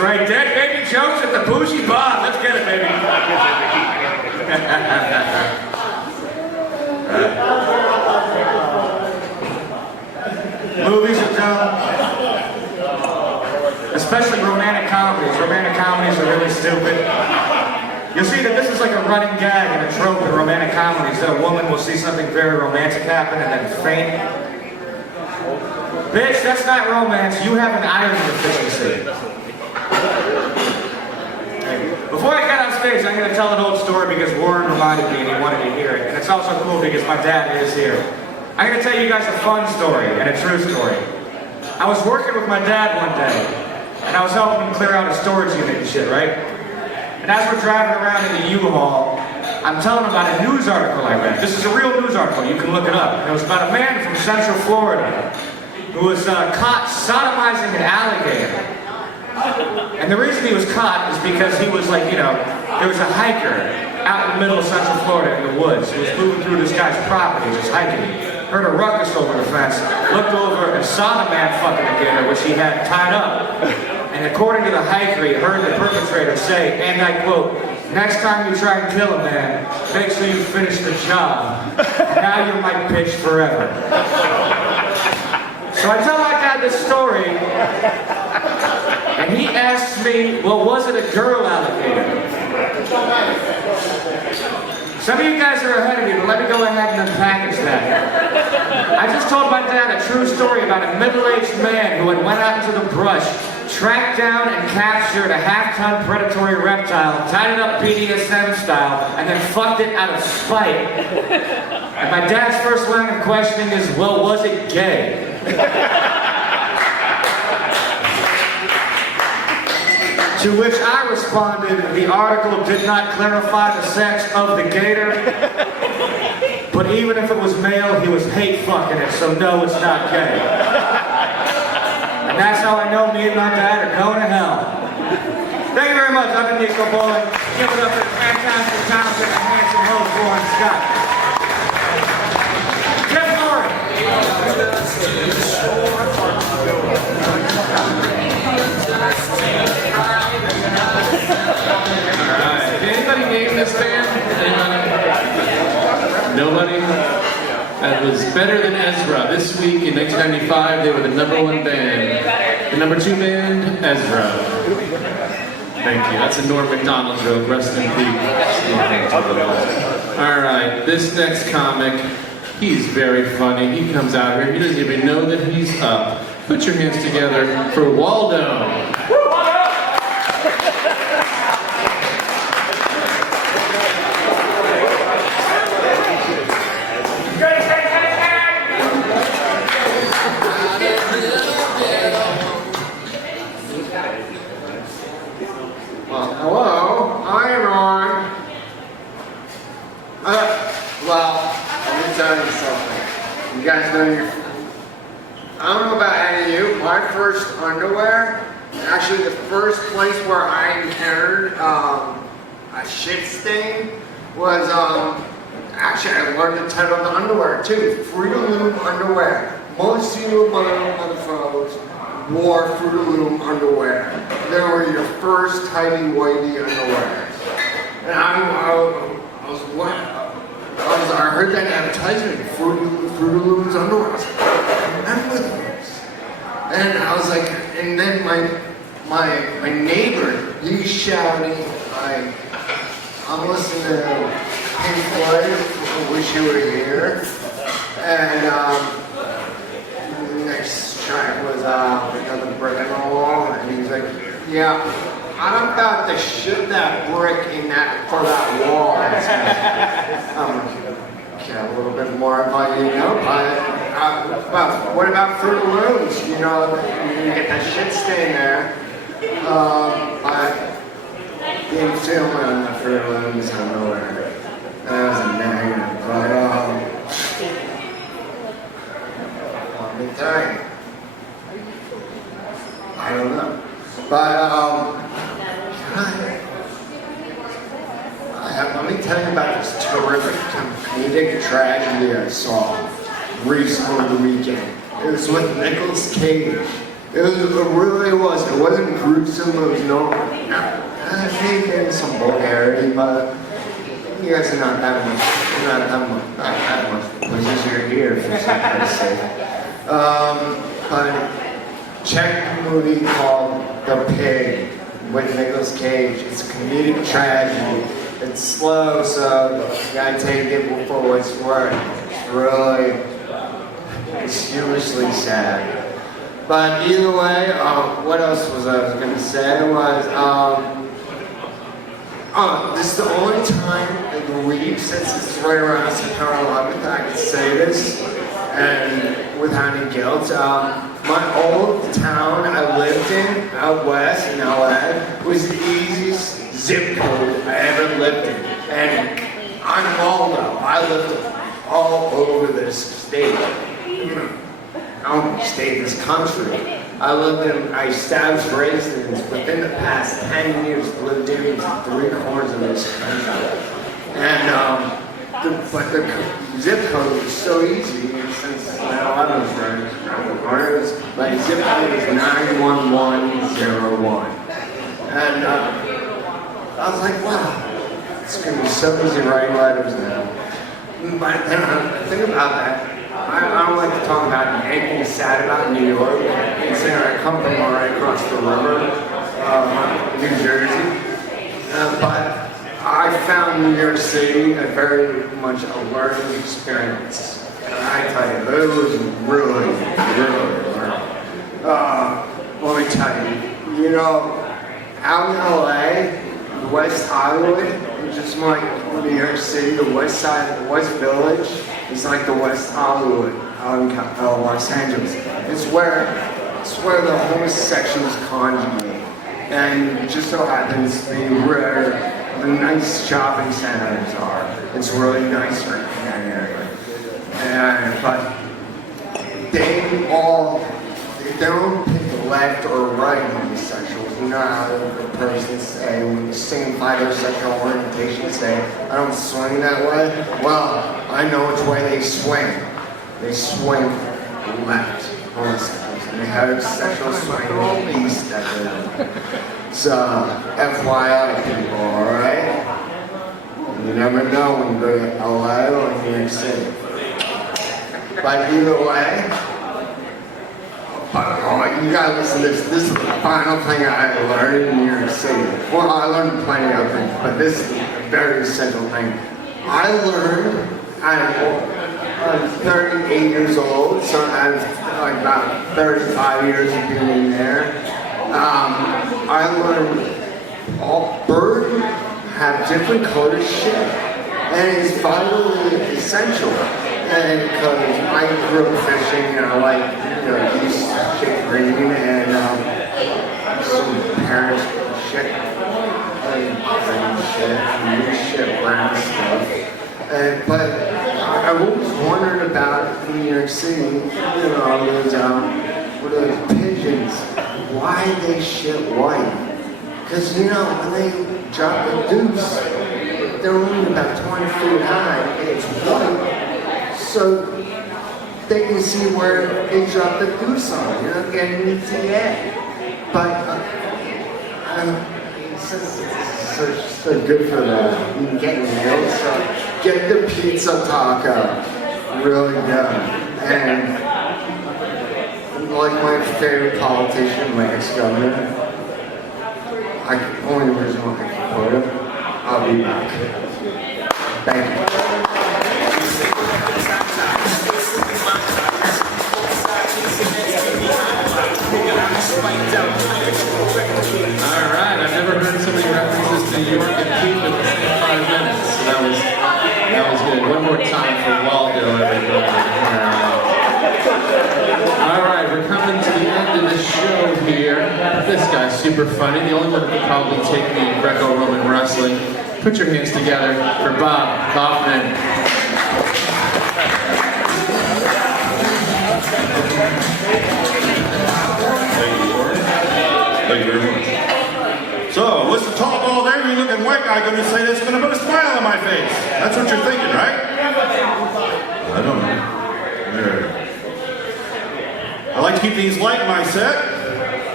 right. Dead baby jokes at the bougie bar. Let's get it, baby. Movies are dumb. Especially romantic comedies. Romantic comedies are really stupid. You'll see that this is like a running gag and a trope in romantic comedies, that a woman will see something very romantic happen and then faint. Bitch, that's not romance. You have an iron deficiency. Before I get on stage, I'm going to tell an old story because Warren reminded me and he wanted to hear it. And it's also cool because my dad is here. I'm going to tell you guys a fun story and a true story. I was working with my dad one day, and I was helping him clear out a storage unit and shit, right? And as we're driving around in the U-Haul, I'm telling him about a news article I read. This is a real news article, you can look it up. And it was about a man from Central Florida who was caught sodomizing an alligator. And the reason he was caught is because he was like, you know, there was a hiker out in the middle of Central Florida in the woods. He was moving through this guy's property, just hiking. Heard a ruckus over the fence, looked over and saw the man fucking a gator, which he had tied up. And according to the hiker, he heard the perpetrator say, and I quote, "Next time you try and kill a man, make sure you finish the job. Now you're my bitch forever." So I tell my dad this story, and he asks me, well, was it a girl alligator? Some of you guys are ahead of me, but let me go ahead and unpackage that. I just told my dad a true story about a middle-aged man who had went out into the brush, tracked down and captured a half-ton predatory reptile, tied it up BDSM style, and then fucked it out of spite. And my dad's first line of questioning is, well, was it gay? To which I responded, the article did not clarify the sex of the gator, but even if it was male, he was hate fucking it, so no, it's not gay. And that's how I know me and my dad are going to hell. Thank you very much. I've been Nico Bowling. Give it up for the fantastic, talented, and handsome host, Warren Scott. Jeff Lauren. Alright, did anybody name this band? Anybody? Nobody? That was Better Than Ezra. This week in 1995, they were the #1 band. The #2 band, Ezra. Thank you. That's a Norm Macdonald joke. Rest in peace. Alright, this next comic, he's very funny. He comes out here, he doesn't even know that he's up. Put your hands together for Waldo. Hello, hi everyone. Well, let me tell you something. You guys know I don't know about any of you. My first underwear, actually the first place where I encountered a shit stain was actually I learned the title of the underwear too. Fruit of Loom underwear. Most of you motherfuckers wore Fruit of Loom underwear. They were your first tidy whitey underwear. And I heard that advertisement, Fruit of Loom's underwear. I was like, I remember those. And I was like, and then my neighbor, he's shouting like, I'm listening to Pink Floyd, Wish You Were Here. And the next track was Another Brick in the Wall, and he was like, yeah, I'm about to shoot that brick in for that wall. Okay, a little bit more about you know, but what about Fruit of Looms? You know, you get that shit stain there. I didn't feel on the Fruit of Looms underwear. That was a negative, but let me tell you. I don't know. But, let me tell you about this terrific comedic tragedy I saw recently over the weekend. It was with Nicolas Cage. It really was. It wasn't gruesome. It was maybe some vulgarity, but you guys are not that much places you're here for something's sake. But check the movie called The Pig with Nicolas Cage. It's a comedic tragedy. It's slow, so you gotta take it for what it's worth. It's hugely sad. But either way, what else was I gonna say was, this is the only time in the week, since it's right around September 11th, I can say this, and without any guilt. My old town I lived in, out west in LA, was the easiest zip code I ever lived in. And I'm Waldo. I lived all over this state. I don't stay in this country. I established residence within the past 10 years, lived in 3 corners of this country. And, but the zip code was so easy since I was around the corner. My zip code was 91101. And I was like, wow, it's going to be so easy writing letters now. But then I think about that. I don't like to talk about anything sad about New York, considering I come from right across the river, New Jersey. But I found New York City a very much a learning experience. And I tell you, it was really learning. Let me tell you, out in LA, West Hollywood, just like New York City, the West Side, the West Village, is like the West Hollywood out in Los Angeles. It's where the homosexuals congregate, and it just so happens to be where the nice shopping centers are. It's really nice right in that area. But they don't pick left or right homosexuals. You know how the person say when you sing by their sexual orientation say, I don't swing that way. Well, I know which way they swing. They swing left, homosexuals. And they have sexual swing east that way. So, FYI people, alright? You never know when you go to LA or New York City. But either way, you gotta listen to this. This is the final thing I learned in New York City. Well, I learned plenty of things, but this is a very essential thing. I learned, I'm 38 years old, so I'm like about 35 years of being there. I learned all birds have different color shit, and it's vitally essential. And because I grew up fishing, these shit green and some parents shit, brown stuff. But I always wondered about New York City, those pigeons, why they shit white. Because when they drop the deuce, they're only about 20 feet high and it's white. So they can see where they drop the deuce on, getting into the egg. But it's so good for that. You can get meals, so get the pizza taco, really good. And like my favorite politician, my ex-governor, only original I can quote him, I'll be back. Thank you. Alright, I've never heard so many references to New York and Keith in the same 5 minutes. So that was good. One more time for Waldo, everybody. Alright, we're coming to the end of the show here. This guy's super funny. The only one that could probably take me in Greco-Roman wrestling. Put your hands together for Bob Kaufman. Thank you very much. So, what's the tall, bald, angry-looking white guy going to say that's going to put a smile on my face? That's what you're thinking, right? I don't know. There. I like to keep these light in my set.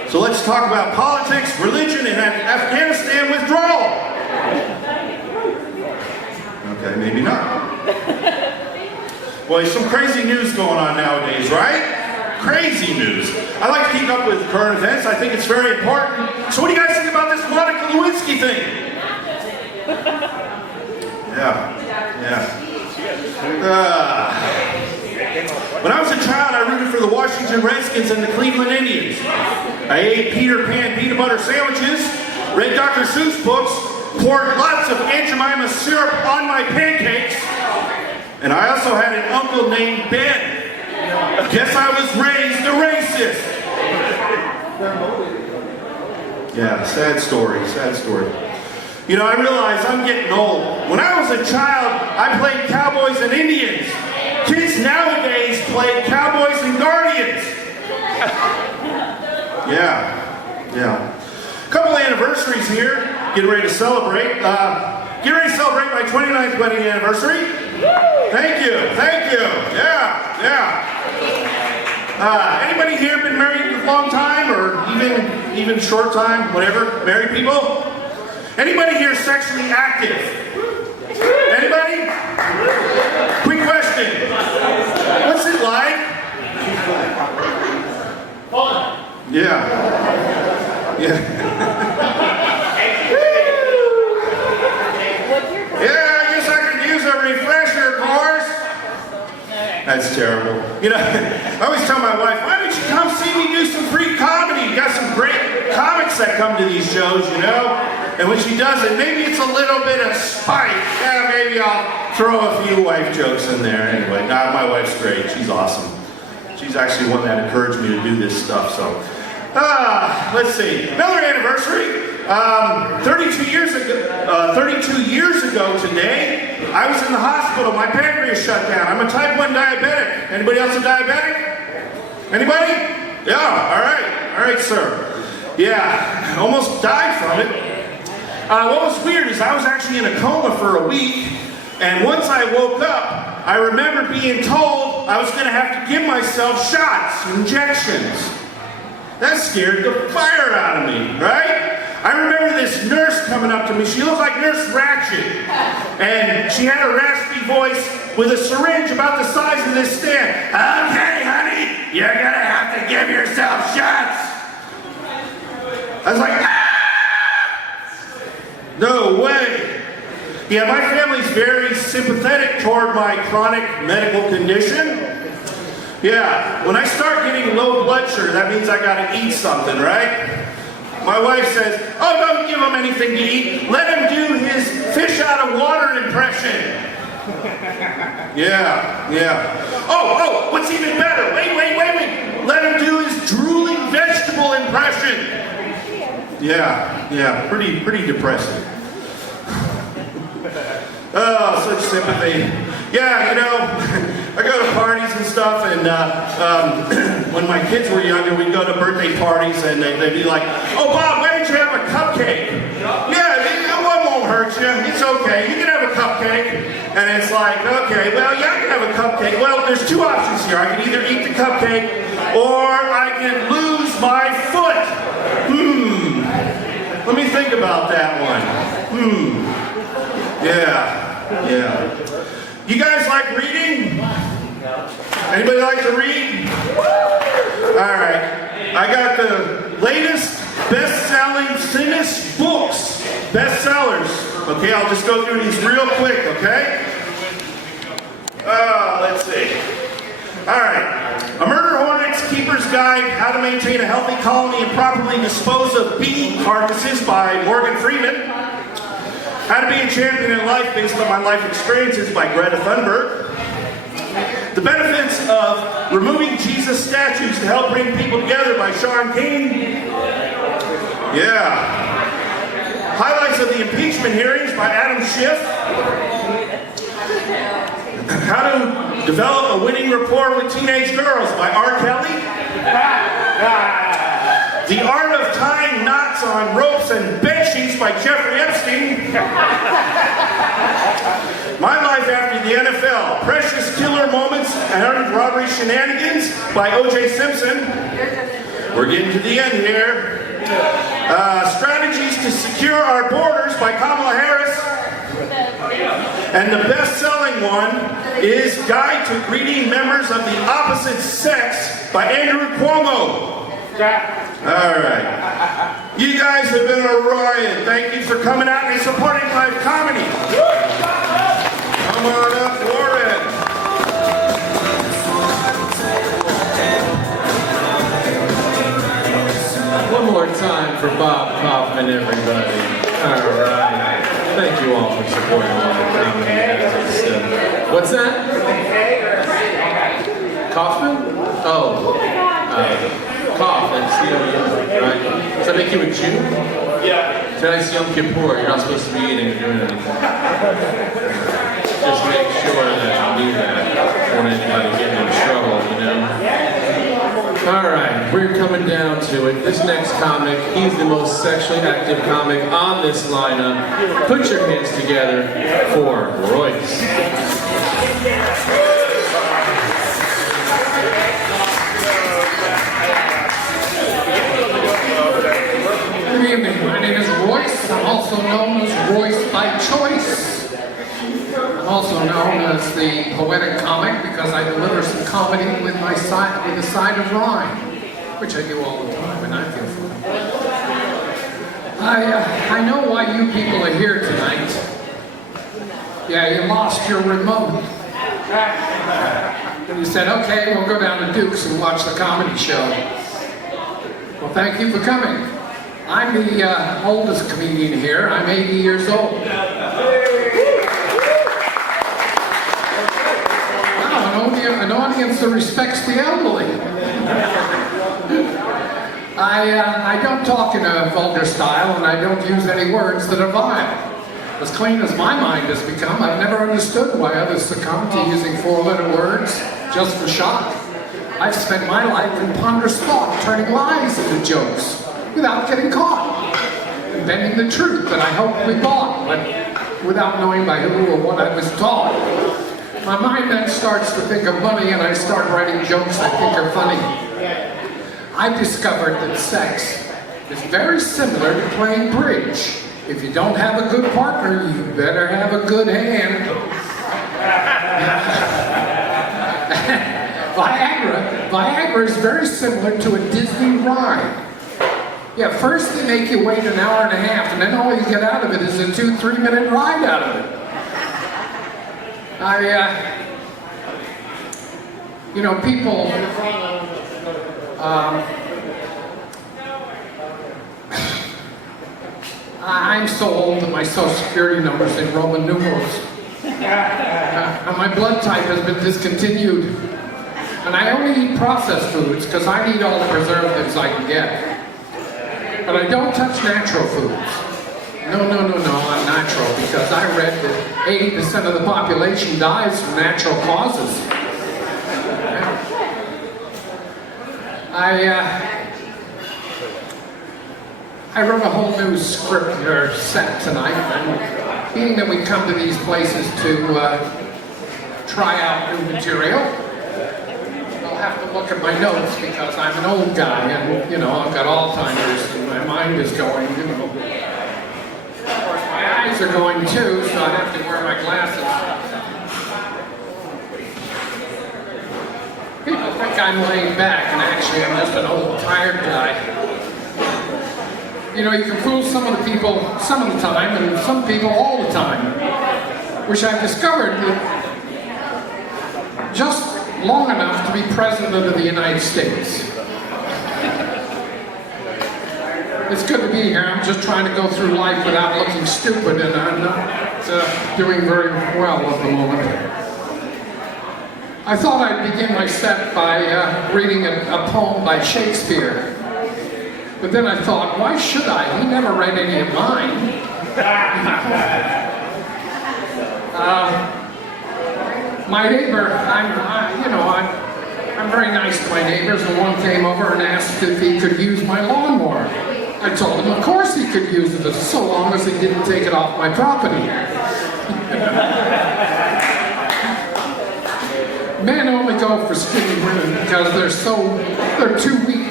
So let's talk about politics, religion, and Afghanistan withdrawal. Okay, maybe not. Well, there's some crazy news going on nowadays, right? Crazy news. I like to keep up with current events. I think it's very important. So what do you guys think about this Monica Lewinsky thing? Yeah. When I was a child, I rooted for the Washington Redskins and the Cleveland Indians. I ate Peter Pan peanut butter sandwiches, read Dr. Seuss books, poured lots of Aunt Jemima syrup on my pancakes, and I also had an uncle named Ben. Guess I was raised a racist. Yeah, sad story, sad story. You know, I realize I'm getting old. When I was a child, I played Cowboys and Indians. Kids nowadays play Cowboys and Guardians. Yeah. Couple anniversaries here. Getting ready to celebrate. Get ready to celebrate my 29th wedding anniversary. Thank you. Yeah. Anybody here been married a long time or even short time, whatever? Married people? Anybody here sexually active? Anybody? Quick question. What's it like? Fun. Yeah. Yeah, I guess I could use a refresher course. That's terrible. You know, I always tell my wife, why don't you come see me do some free comedy? You got some great comics that come to these shows, you know? And when she does it, maybe it's a little bit of spite. Yeah, maybe I'll throw a few wife jokes in there. Anyway, nah, my wife's great. She's awesome. She's actually one that encouraged me to do this stuff, so. Let's see. Another anniversary. 32 years ago today, I was in the hospital. My pancreas shut down. I'm a type 1 diabetic. Anybody else a diabetic? Anybody? Yeah, all right, sir. Yeah, I almost died from it. What was weird is I was actually in a coma for a week, and once I woke up, I remember being told I was going to have to give myself shots, injections. That scared the fire out of me, right? I remember this nurse coming up to me. She looked like Nurse Ratched. And she had a raspy voice with a syringe about the size of this stand. Okay, honey, you're gonna have to give yourself shots. I was like, ah! No way. Yeah, my family's very sympathetic toward my chronic medical condition. Yeah, when I start getting low blood sugar, that means I gotta eat something, right? My wife says, oh, don't give him anything to eat. Let him do his fish out of water impression. Yeah. Oh, what's even better? Wait. Let him do his drooling vegetable impression. Yeah, pretty depressing. Oh, such sympathy. Yeah, you know, I go to parties and stuff, and when my kids were younger, we'd go to birthday parties, and they'd be like, oh, Bob, why don't you have a cupcake? Yeah, one won't hurt you. It's okay. You can have a cupcake. And it's like, okay, well, yeah, I can have a cupcake. Well, there's two options here. I can either eat the cupcake, or I can lose my foot. Let me think about that one. Yeah. You guys like reading? Anybody like to read? All right. I got the latest best-selling, thinnest books. Bestsellers. Okay, I'll just go through these real quick, okay? Let's see. All right. A Murder Hornet's Keeper's Guide, How to Maintain a Healthy Colony and Properly Dispose of Bee Carcasses by Morgan Freeman. How to Be a Champion in Life Based on My Life Experiences by Greta Thunberg. The Benefits of Removing Jesus Statues to Help Bring People Together by Sean King. Yeah. Highlights of the Impeachment Hearings by Adam Schiff. How to Develop a Winning Rapport with Teenage Girls by R. Kelly. The Art of Tying Knots on Ropes and Bedsheets by Jeffrey Epstein. My Life After the NFL, Precious Killer Moments and Armed Robbery Shenanigans by O.J. Simpson. We're getting to the end here. Strategies to Secure Our Borders by Kamala Harris. And the best-selling one is Guide to Greeting Members of the Opposite Sex by Andrew Cuomo. All right. You guys have been a riot. Thank you for coming out and supporting live comedy. Come on up, Warren. One more time for Bob Kaufman, everybody. All right. Thank you all for supporting live comedy. What's that? Kaufman? Oh. Cough, that's C-O-U, right? Does that make you a Jew? Yeah. Tonight's Yom Kippur, you're not supposed to be eating or doing anything. Just make sure that you do that. Don't want anybody getting in trouble, you know? Alright, we're coming down to it. This next comic, he's the most sexually active comic on this lineup. Put your hands together for Royce. Good evening, my name is Royce. I'm also known as Royce by choice. I'm also known as the poetic comic because I deliver some comedy with a side of rhyme, which I do all the time, and I feel fun. I know why you people are here tonight. Yeah, you lost your remote. And you said, okay, we'll go down to Duke's and watch the comedy show. Well, thank you for coming. I'm the oldest comedian here. I'm 80 years old. Wow, an audience that respects the elderly. I don't talk in a vulgar style, and I don't use any words that are vile. As clean as my mind has become, I've never understood why others succumb to using four-letter words just for shock. I've spent my life in ponderous thought, turning lies into jokes, without getting caught, and bending the truth that I hoped we bought, but without knowing by who or what I was taught. My mind then starts to think of money, and I start writing jokes I think are funny. I've discovered that sex is very similar to playing bridge. If you don't have a good partner, you better have a good hand. Viagra is very similar to a Disney ride. Yeah, first they make you wait an hour and a half, and then all you get out of it is a 2-3 minute ride out of it. You know, people, I'm so old that my social security number's in Roman numerals. And my blood type has been discontinued. And I only eat processed foods because I need all the preservatives I can get. But I don't touch natural foods. No, I'm natural because I read that 80% of the population dies from natural causes. I wrote a whole new script or set tonight, and being that we come to these places to try out new material, I'll have to look at my notes because I'm an old guy and, you know, I've got Alzheimer's and my mind is going, you know. Of course, my eyes are going too, so I have to wear my glasses. People think I'm laid back, and actually I'm just an old, tired guy. You know, you can fool some of the people some of the time, and some people all the time. Which I've discovered that just long enough to be President of the United States. It's good to be here. I'm just trying to go through life without looking stupid, and I'm not doing very well at the moment. I thought I'd begin my set by reading a poem by Shakespeare. But then I thought, why should I? He never read any of mine. My neighbor, I'm very nice to my neighbors, and one came over and asked if he could use my lawnmower. I told him, of course he could use it, so long as he didn't take it off my property. Men only go for skinny women because they're too weak to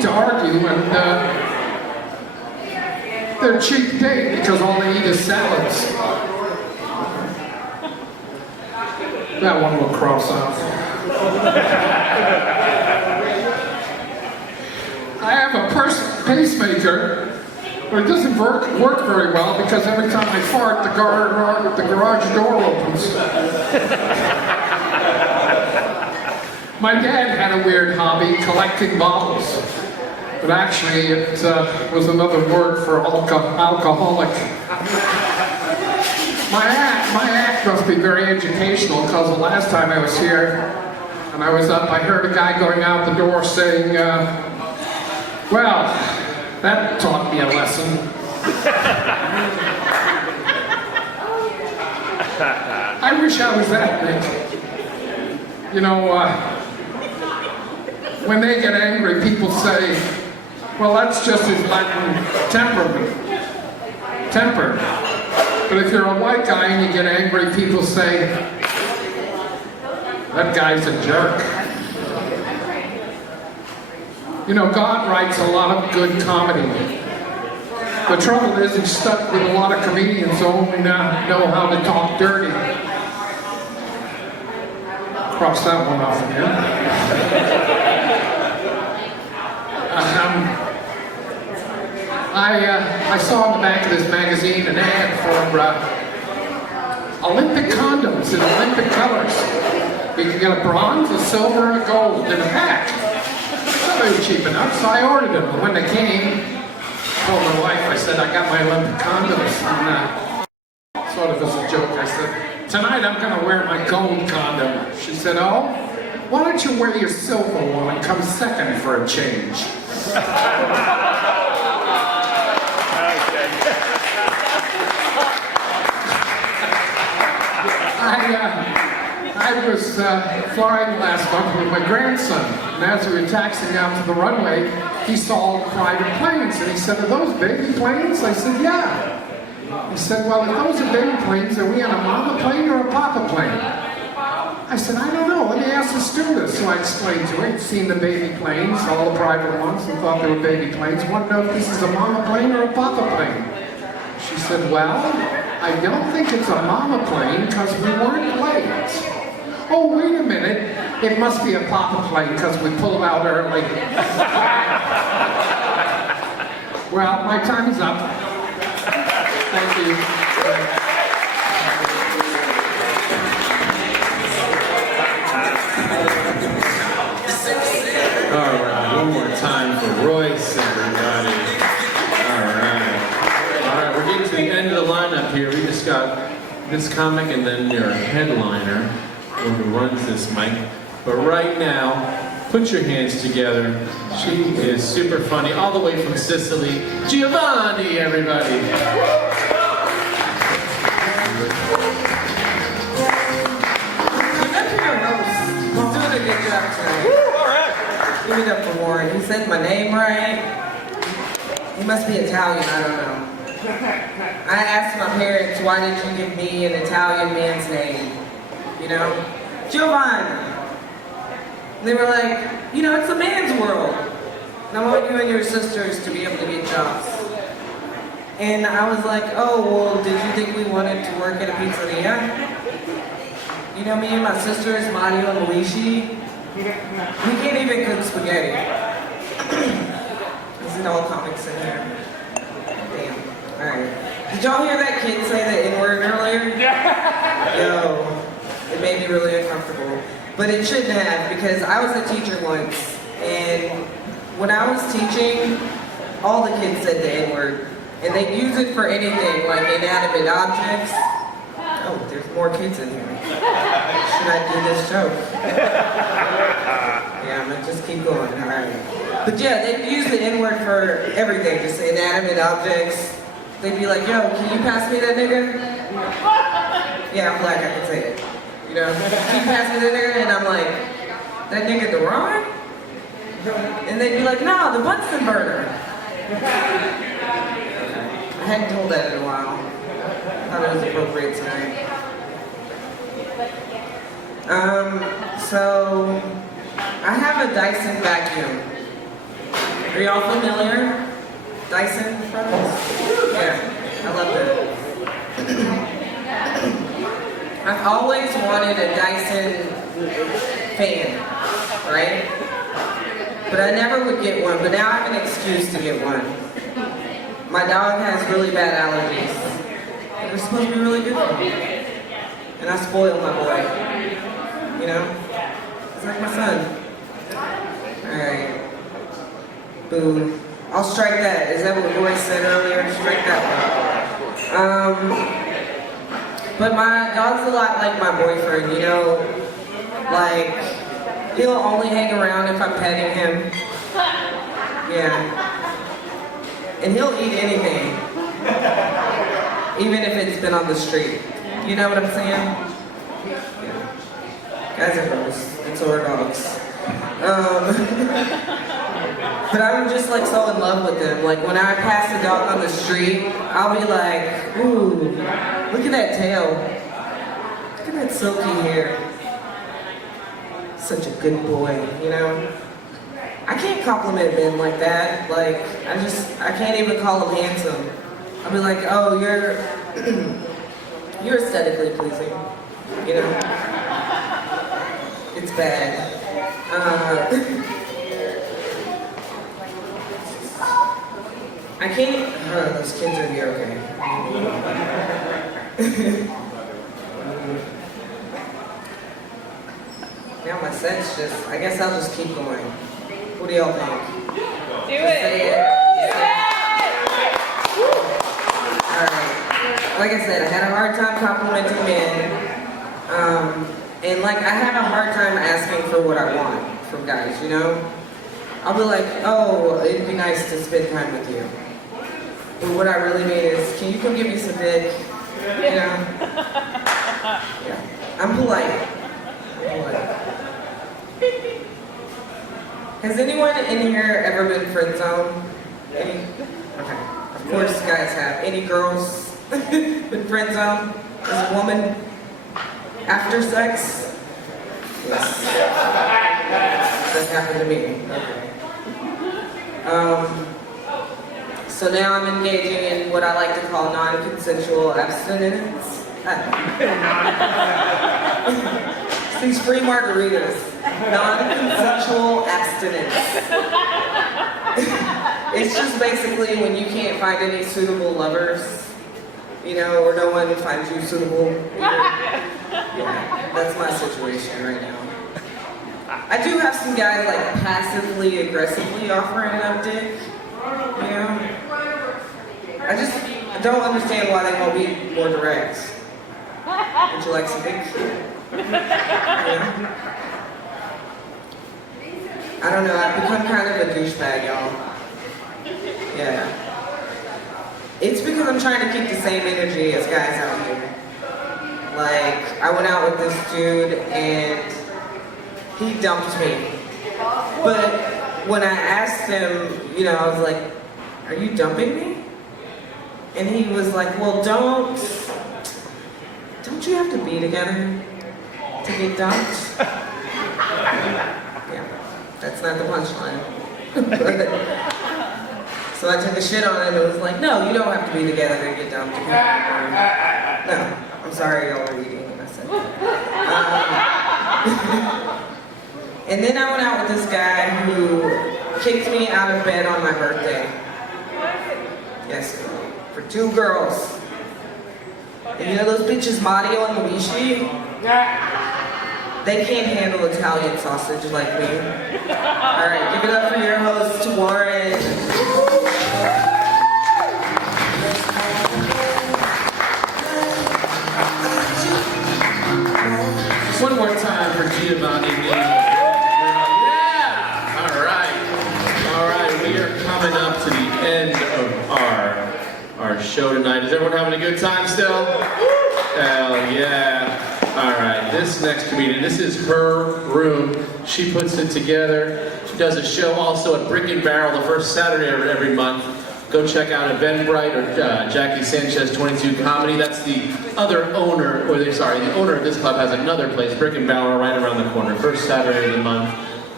to argue, and they're cheap date because all they eat is salads. That one will cross off. I have a pacemaker, but it doesn't work very well because every time I fart, the garage door opens. My dad had a weird hobby, collecting bottles. But actually, it was another word for alcoholic. My act must be very educational because the last time I was here and I was up, I heard a guy going out the door saying, well, that taught me a lesson. I wish I was that Nick. You know, when they get angry, people say, well, that's just his Latin temper. But if you're a white guy and you get angry, people say, that guy's a jerk. You know, God writes a lot of good comedy. The trouble is he's stuck with a lot of comedians who only now know how to talk dirty. Cross that one off again. I saw in the back of this magazine an ad for Olympic condoms in Olympic colors. You can get a bronze, a silver, and a gold in a pack. So they were cheap enough, so I ordered them. And when they came, I told my wife, I said, I got my Olympic condoms. And sort of as a joke, I said, tonight I'm going to wear my gold condom. She said, oh, why don't you wear your silver one and come second for a change? I was flying last month with my grandson, and as we were taxiing out to the runway, he saw private planes, and he said, are those baby planes? I said, yeah. He said, well, if those are baby planes, are we on a mama plane or a papa plane? I said, I don't know, let me ask the stewardess. So I explained to her, he'd seen the baby planes, all the private ones, and thought they were baby planes. Wanted to know if this is a mama plane or a papa plane. She said, well, I don't think it's a mama plane because we weren't late. Oh, wait a minute. It must be a papa plane because we pulled out early. Well, my time is up. Thank you. All right, one more time for Royce, everybody. All right, we're getting to the end of the lineup here. We just got this comic and then your headliner, who runs this mic. But right now, put your hands together. She is super funny, all the way from Sicily. Giovanni, everybody. You mentioned your roast. He's doing a good job tonight. All right. Give it up for Warren. He said my name right. He must be Italian, I don't know. I asked my parents, why did you give me an Italian man's name? You know? Giovanni. They were like, you know, it's a man's world. And I want you and your sisters to be able to get jobs. And I was like, oh, well, did you think we wanted to work at a pizzeria? You know, me and my sisters, Mario and Luigi, we can't even cook spaghetti. Isn't all comics in here? Damn. Alright. Did y'all hear that kid say the N-word earlier? Yo. It made me really uncomfortable. But it shouldn't have, because I was a teacher once, and when I was teaching, all the kids said the N-word. And they use it for anything, like inanimate objects. Oh, there's more kids in here. Should I do this joke? Yeah, I'm gonna just keep going, alright. But yeah, they use the N-word for everything, just inanimate objects. They'd be like, yo, can you pass me that nigga? Yeah, I'm black, I can say it. You know, he passed me the nigga, and I'm like, that nigga the Ron? And they'd be like, no, the Bunsen burner. I hadn't told that in a while. I thought it was appropriate tonight. So, I have a Dyson vacuum. Are y'all familiar? Dyson Brothers? Yeah, I love them. I've always wanted a Dyson fan, right? But I never would get one, but now I have an excuse to get one. My dog has really bad allergies. They're supposed to be really good for me. And I spoil my boy. You know? He's like my son. Alright. Boom. I'll strike that. Is that what Royce said earlier? Strike that one. But my dog's a lot like my boyfriend, you know? Like, he'll only hang around if I'm petting him. Yeah. And he'll eat anything. Even if it's been on the street. You know what I'm saying? Yeah. Guys are gross. And so are dogs. But I'm just like so in love with them. Like when I pass a dog on the street, I'll be like, ooh, look at that tail. Look at that silky hair. Such a good boy, you know? I can't compliment men like that. Like, I can't even call him handsome. I'll be like, oh, you're aesthetically pleasing, you know? It's bad. I can't, those kids are here, okay. Now my set's just, I guess I'll just keep going. What do y'all think? Do it! Alright. Like I said, I had a hard time complimenting men. And like, I have a hard time asking for what I want from guys, you know? I'll be like, oh, it'd be nice to spend time with you. But what I really mean is, can you come give me some dick? You know? Yeah. I'm polite. Has anyone in here ever been friend zoned? Any? Okay. Of course guys have. Any girls been friend zoned as a woman after sex? Yes. That happened to me. Okay. So now I'm engaging in what I like to call non-consensual abstinence. These free margaritas. Non-consensual abstinence. It's just basically when you can't find any suitable lovers, you know, or no one finds you suitable. Yeah, that's my situation right now. I do have some guys like passively, aggressively offering up dick, you know. I don't understand why they won't be more direct. Would you like some dick? Yeah. I don't know, I've become kind of a douchebag, y'all. Yeah. It's because I'm trying to keep the same energy as guys out here. Like, I went out with this dude and he dumped me. But when I asked him, you know, I was like, are you dumping me? And he was like, well, don't you have to be together to get dumped? Yeah, that's not the punchline. So I took a shit on him and was like, no, you don't have to be together to get dumped. No, I'm sorry y'all were eating when I said that. And then I went out with this guy who kicked me out of bed on my birthday. Yes, for 2 girls. And you know those bitches, Mario and Luigi? They can't handle Italian sausage like me. Alright, give it up for your host, Warren. One more time for Giovanni. Yeah! Alright, we are coming up to the end of our show tonight. Is everyone having a good time still? Hell yeah. Alright, this next comedian, this is her room. She puts it together. She does a show also at Brick and Barrel the first Saturday of every month. Go check out Eventbrite or Jackie Sanchez 22 Comedy. That's the other owner, the owner of this club has another place, Brick and Barrel, right around the corner. First Saturday of the month.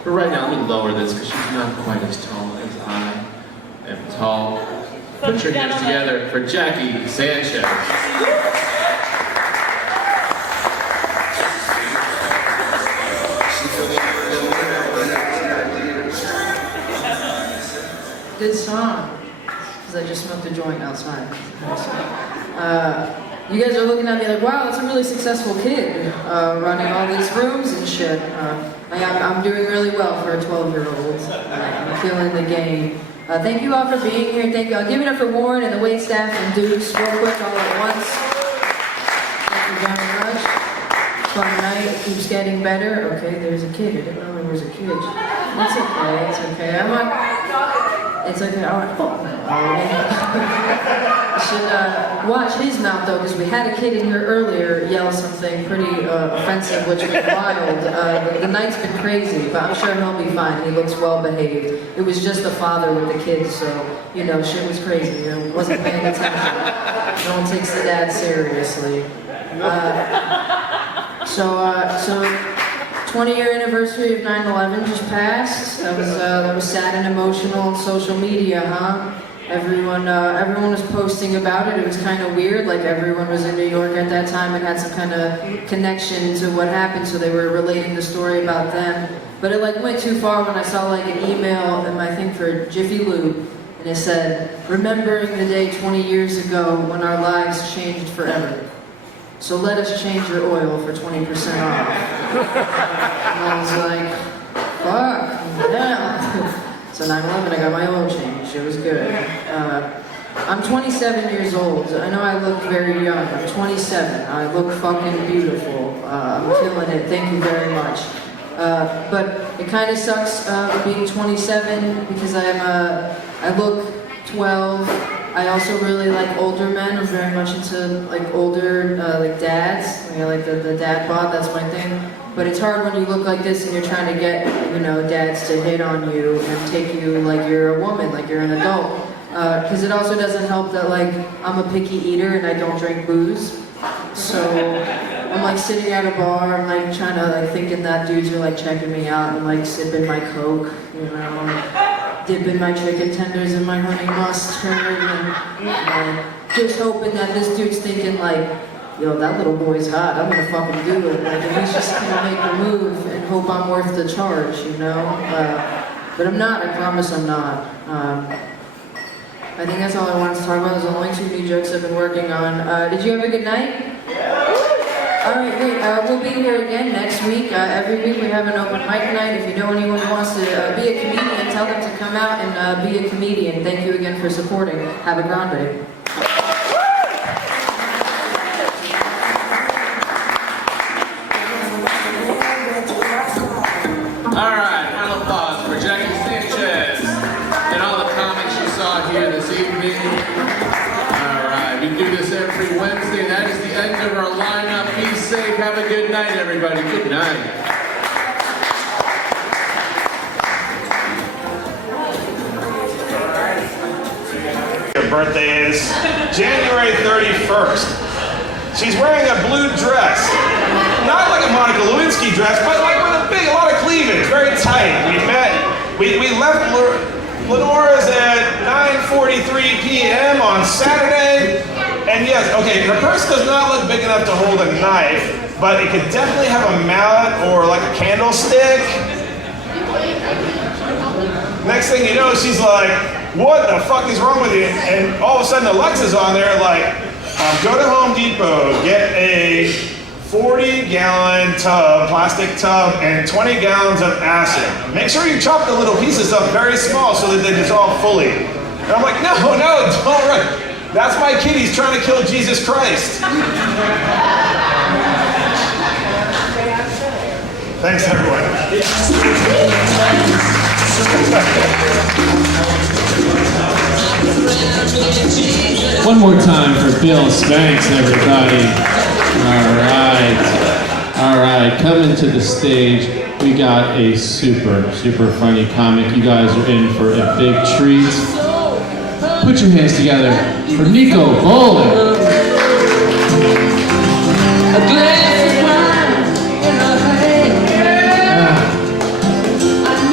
But right now, let me lower this because she's not quite as tall as I am tall. Put your hands together for Jackie Sanchez. Good song, because I just smoked a joint outside. You guys are looking at me like, wow, that's a really successful kid, running all these rooms and shit. I'm doing really well for a 12-year-old. I'm feeling the game. Thank you all for being here. Thank you. I'll give it up for Warren and the wait staff and Deuce real quick all at once. Thank you very much. Fun night. Keeps getting better. Okay, there's a kid. I didn't know there was a kid. It's okay. It's okay. It's okay. All right. You should watch his mouth though, because we had a kid in here earlier yell something pretty offensive, which was wild. The night's been crazy, but I'm sure he'll be fine. He looks well behaved. It was just the father with the kids, so you know, shit was crazy. You know, wasn't paying attention. No one takes the dad seriously. So 20-year anniversary of 9/11 just passed. That was sad and emotional on social media, huh? Everyone was posting about it. It was kind of weird. Like everyone was in New York at that time and had some kind of connection to what happened, so they were relating the story about them. But it like went too far when I saw like an email in my thing for Jiffy Lube, and it said, "Remembering the day 20 years ago when our lives changed forever. So let us change your oil for 20% off." And I was like, fuck, yeah. So 9/11, I got my oil changed. It was good. I'm 27 years old. I know I look very young. I'm 27. I look fucking beautiful. I'm feeling it. Thank you very much. But it kind of sucks being 27 because I look 12. I also really like older men. I'm very much into like older like dads. Like, I like the dad bod. That's my thing. But it's hard when you look like this and you're trying to get, you know, dads to hit on you and take you like you're a woman, like you're an adult. Because it also doesn't help that like I'm a picky eater and I don't drink booze. So I'm like sitting at a bar, I'm like trying to like thinking that dudes are like checking me out and like sipping my Coke, you know, dipping my chicken tenders in my honey mustard and just hoping that this dude's thinking like, yo, that little boy's hot, I'm gonna fucking do it. Like, if he's just gonna make the move and hope I'm worth the charge, you know? But I'm not, I promise I'm not. I think that's all I wanted to talk about. Those are the only 2 new jokes I've been working on. Did you have a good night? All right, great. We'll be here again next week. Every week we have an open mic night. If you know anyone who wants to be a comedian, tell them to come out and be a comedian. Thank you again for supporting. Have a grande. Alright, round of applause for Jackie Sanchez and all the comics you saw here this evening. Alright, we do this every Wednesday. That is the end of our lineup. Be safe. Have a good night, everybody. Good night. Her birthday is January 31st. She's wearing a blue dress. Not like a Monica Lewinsky dress, but like with a lot of cleavage, very tight. We left Lenora's at 9:43 p.m. on Saturday. And yes, okay, her purse does not look big enough to hold a knife, but it could definitely have a mallet or like a candlestick. Next thing you know, she's like, what the fuck is wrong with you? And all of a sudden Alexa's on there like, go to Home Depot, get a 40-gallon tub, plastic tub, and 20 gallons of acid. Make sure you chop the little pieces up very small so that they dissolve fully. And I'm like, no, don't run. That's my kid, he's trying to kill Jesus Christ. Thanks, everyone. One more time for Bill Spanks, everybody. All right, coming to the stage, we got a super funny comic. You guys are in for a big treat. Put your hands together for Nico Bowling.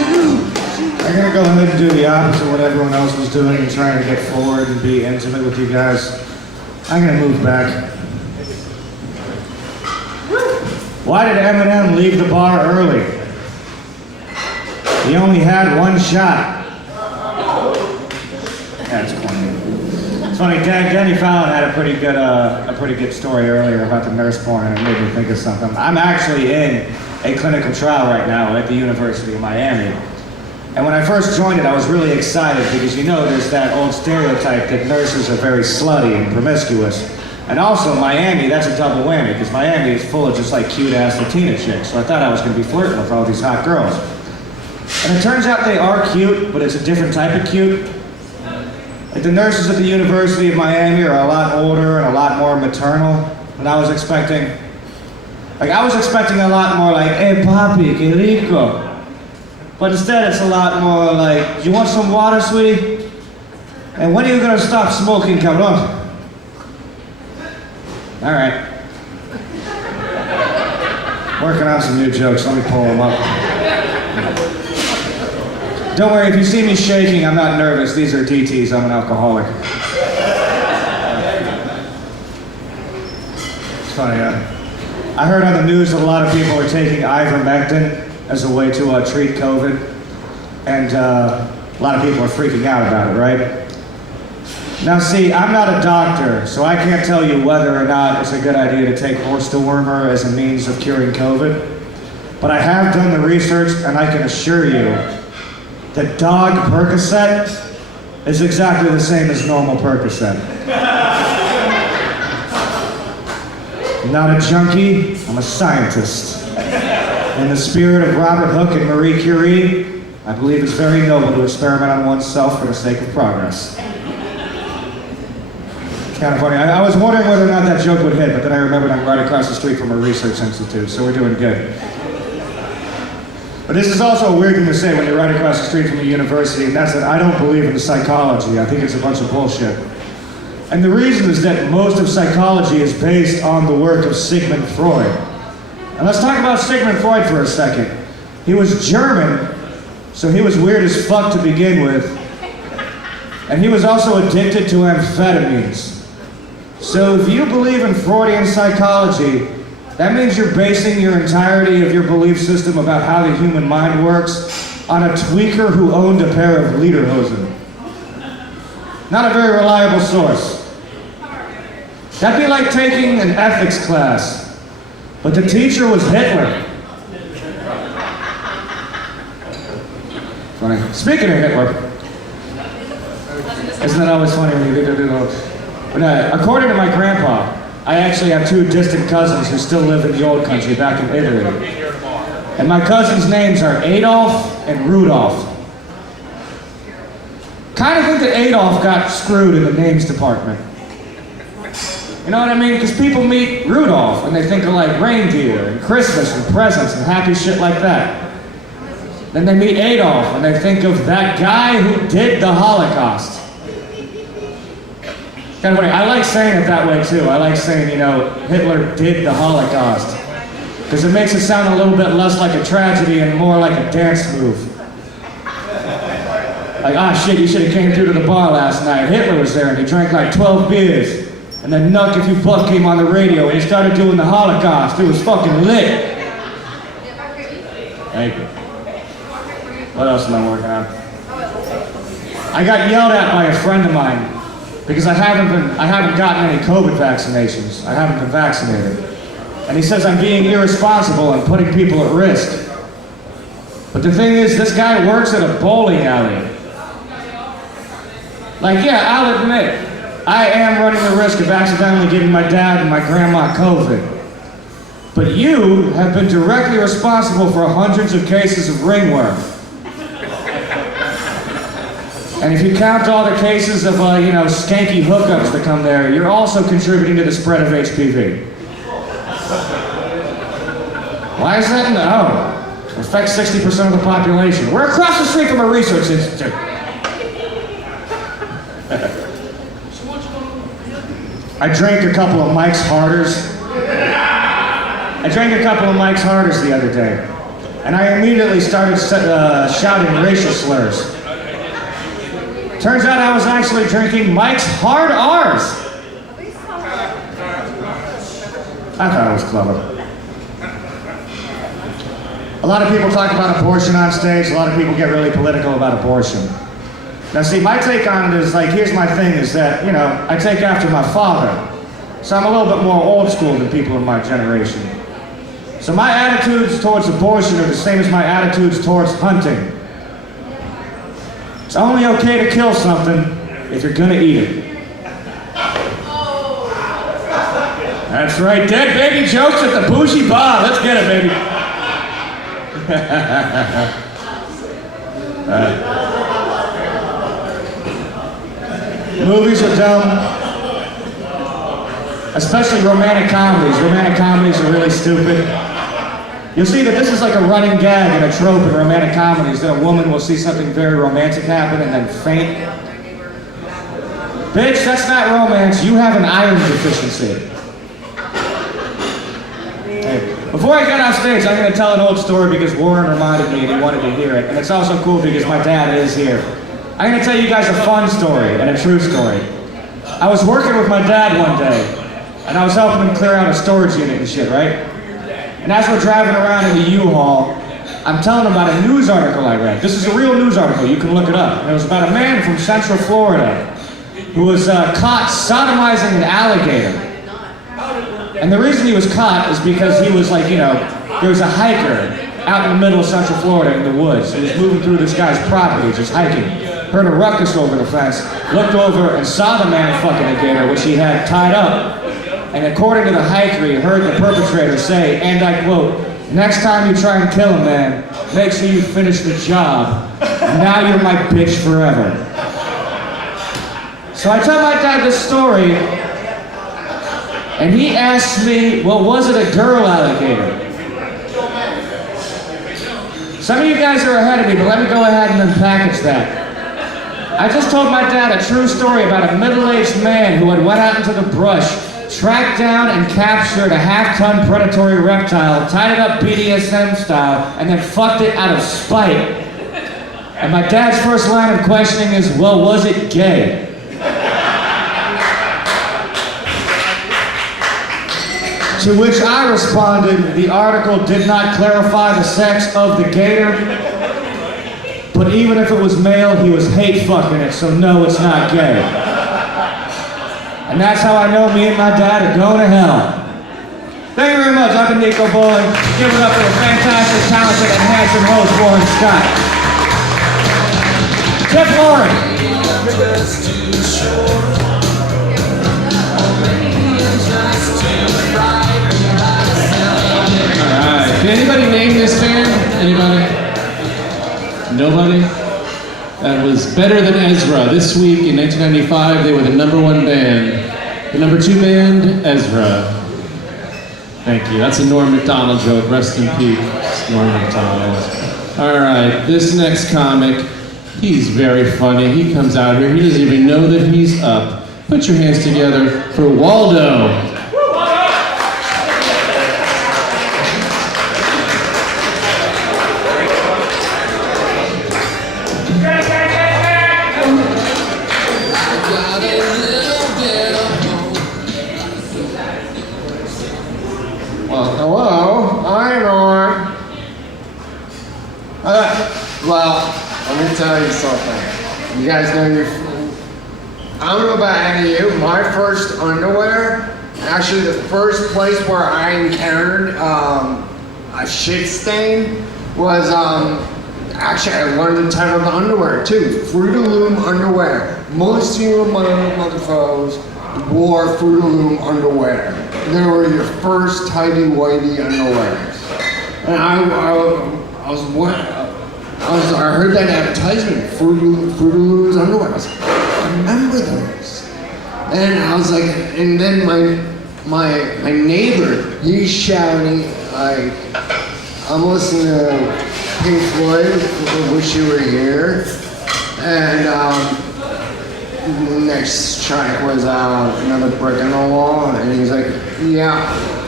gonna go ahead and do the opposite of what everyone else was doing and trying to get forward and be intimate with you guys. I'm gonna move back. Why did Eminem leave the bar early? He only had one shot. That's funny. It's funny. Danny Fallon had a pretty good story earlier about the nurse porn, and it made me think of something. I'm actually in a clinical trial right now at the University of Miami. And when I first joined it, I was really excited because there's that old stereotype that nurses are very slutty and promiscuous. And also Miami, that's a double whammy because Miami is full of just like cute ass Latina chicks. So I thought I was gonna be flirting with all these hot girls. And it turns out they are cute, but it's a different type of cute. Like the nurses at the University of Miami are a lot older and a lot more maternal than I was expecting. Like I was expecting a lot more like, hey papi, que rico. But instead it's a lot more like, you want some water, sweetie? And when are you gonna stop smoking, cabrón? All right. Working on some new jokes, let me pull them up. Don't worry, if you see me shaking, I'm not nervous. These are DTs, I'm an alcoholic. It's funny, I heard on the news that a lot of people are taking ivermectin as a way to treat COVID. And a lot of people are freaking out about it, right? Now see, I'm not a doctor, so I can't tell you whether or not it's a good idea to take horse dewormer as a means of curing COVID. But I have done the research, and I can assure you that dog Percocet is exactly the same as normal Percocet. I'm not a junkie, I'm a scientist. In the spirit of Robert Hooke and Marie Curie, I believe it's very noble to experiment on oneself for the sake of progress. It's kind of funny. I was wondering whether or not that joke would hit, but then I remembered I'm right across the street from a research institute, so we're doing good. But this is also a weird thing to say when you're right across the street from a university, and that's that I don't believe in psychology. I think it's a bunch of bullshit. And the reason is that most of psychology is based on the work of Sigmund Freud. And let's talk about Sigmund Freud for a second. He was German, so he was weird as fuck to begin with. And he was also addicted to amphetamines. So if you believe in Freudian psychology, that means you're basing your entirety of your belief system about how the human mind works on a tweaker who owned a pair of lederhosen. Not a very reliable source. That'd be like taking an ethics class, but the teacher was Hitler. Funny. Speaking of Hitler, isn't that always funny when you do those? But according to my grandpa, I actually have two distant cousins who still live in the old country back in Italy. And my cousins' names are Adolf and Rudolph. Kind of think that Adolf got screwed in the names department. You know what I mean? Because people meet Rudolph and they think of like reindeer and Christmas and presents and happy shit like that. Then they meet Adolf and they think of that guy who did the Holocaust. Kind of funny. I like saying it that way too. I like saying, Hitler did the Holocaust. Because it makes it sound a little bit less like a tragedy and more like a dance move. Like, shit, you should have came through to the bar last night. Hitler was there and he drank like 12 beers. And then Nuck If You Buck came on the radio and he started doing the Holocaust. It was fucking lit. Thank you. What else am I working on? I got yelled at by a friend of mine because I haven't gotten any COVID vaccinations. I haven't been vaccinated. And he says I'm being irresponsible and putting people at risk. But the thing is, this guy works at a bowling alley. Like, yeah, I'll admit, I am running the risk of accidentally giving my dad and my grandma COVID. But you have been directly responsible for hundreds of cases of ringworm. And if you count all the cases of, skanky hookups that come there, you're also contributing to the spread of HPV. Why is that? No. It affects 60% of the population. We're across the street from a research institute. I drank a couple of Mike's Harders. The other day. and I immediately started shouting racial slurs. Turns out I was actually drinking Mike's Hard R's. I thought it was clever. A lot of people talk about abortion on stage. A lot of people get really political about abortion. Now see, my take on it is like, here's my thing, is that, you know, I take after my father. So I'm a little bit more old school than people in my generation. So my attitudes towards abortion are the same as my attitudes towards hunting. It's only okay to kill something if you're gonna eat it. That's right, dead baby jokes at the bougie bar. Let's get it, baby. Movies are dumb, especially romantic comedies. Romantic comedies are really stupid. You'll see that this is like a running gag and a trope in romantic comedies, that a woman will see something very romantic happen and then faint. Bitch, that's not romance. You have an iron deficiency. Hey, before I get off stage, I'm going to tell an old story because Warren reminded me and he wanted to hear it. And it's also cool because my dad is here. I'm going to tell you guys a fun story and a true story. I was working with my dad one day, and I was helping him clear out a storage unit and shit, right? And as we're driving around in the U-Haul, I'm telling him about a news article I read. This is a real news article, you can look it up. And it was about a man from Central Florida who was caught sodomizing an alligator. And the reason he was caught is because he was like, you know, there was a hiker out in the middle of Central Florida in the woods. He was moving through this guy's property, just hiking. Heard a ruckus over the fence, looked over and saw the man fucking a gator, which he had tied up. And according to the hiker, he heard the perpetrator say, and I quote, "Next time you try and kill a man, make sure you finish the job. Now you're my bitch forever." So I tell my dad this story, and he asked me, well, was it a girl alligator? Some of you guys are ahead of me, but let me go ahead and unpackage that. I just told my dad a true story about a middle-aged man who had went out into the brush, tracked down and captured a half-ton predatory reptile, tied it up BDSM style, and then fucked it out of spite. And my dad's first line of questioning is, well, was it gay? To which I responded, the article did not clarify the sex of the gator, but even if it was male, he was hate fucking it, so no, it's not gay. And that's how I know me and my dad are going to hell. Thank you very much. I've been Nico Bowling. Give it up for the fantastic, talented, and handsome host, Warren Scott. Jeff Lauren. Alright, can anybody name this band? Anybody? Nobody? That was Better Than Ezra. This week in 1995, they were the #1 band. The #2 band, Ezra. Thank you. That's a Norm Macdonald joke. Rest in peace, Norm Macdonald. Alright, this next comic, he's very funny. He comes out here, he doesn't even know that he's up. Put your hands together for Waldo. Hello, I'm on. Well, let me tell you something. You guys know I don't know about any of you. My first underwear, actually the first place where I encountered a shit stain was actually I learned the type of underwear too. Fruit of the Loom underwear. Most of you motherfuckers wore Fruit of the Loom underwear. They were your first tighty-whitey underwear. And I heard that advertisement, Fruit of the Loom's underwear. I was like, I remember those. And I was like, and then my neighbor, he's shouting like, I'm listening to Pink Floyd, Wish You Were Here. And the next track was another Brick in the Wall, and he's like, yeah,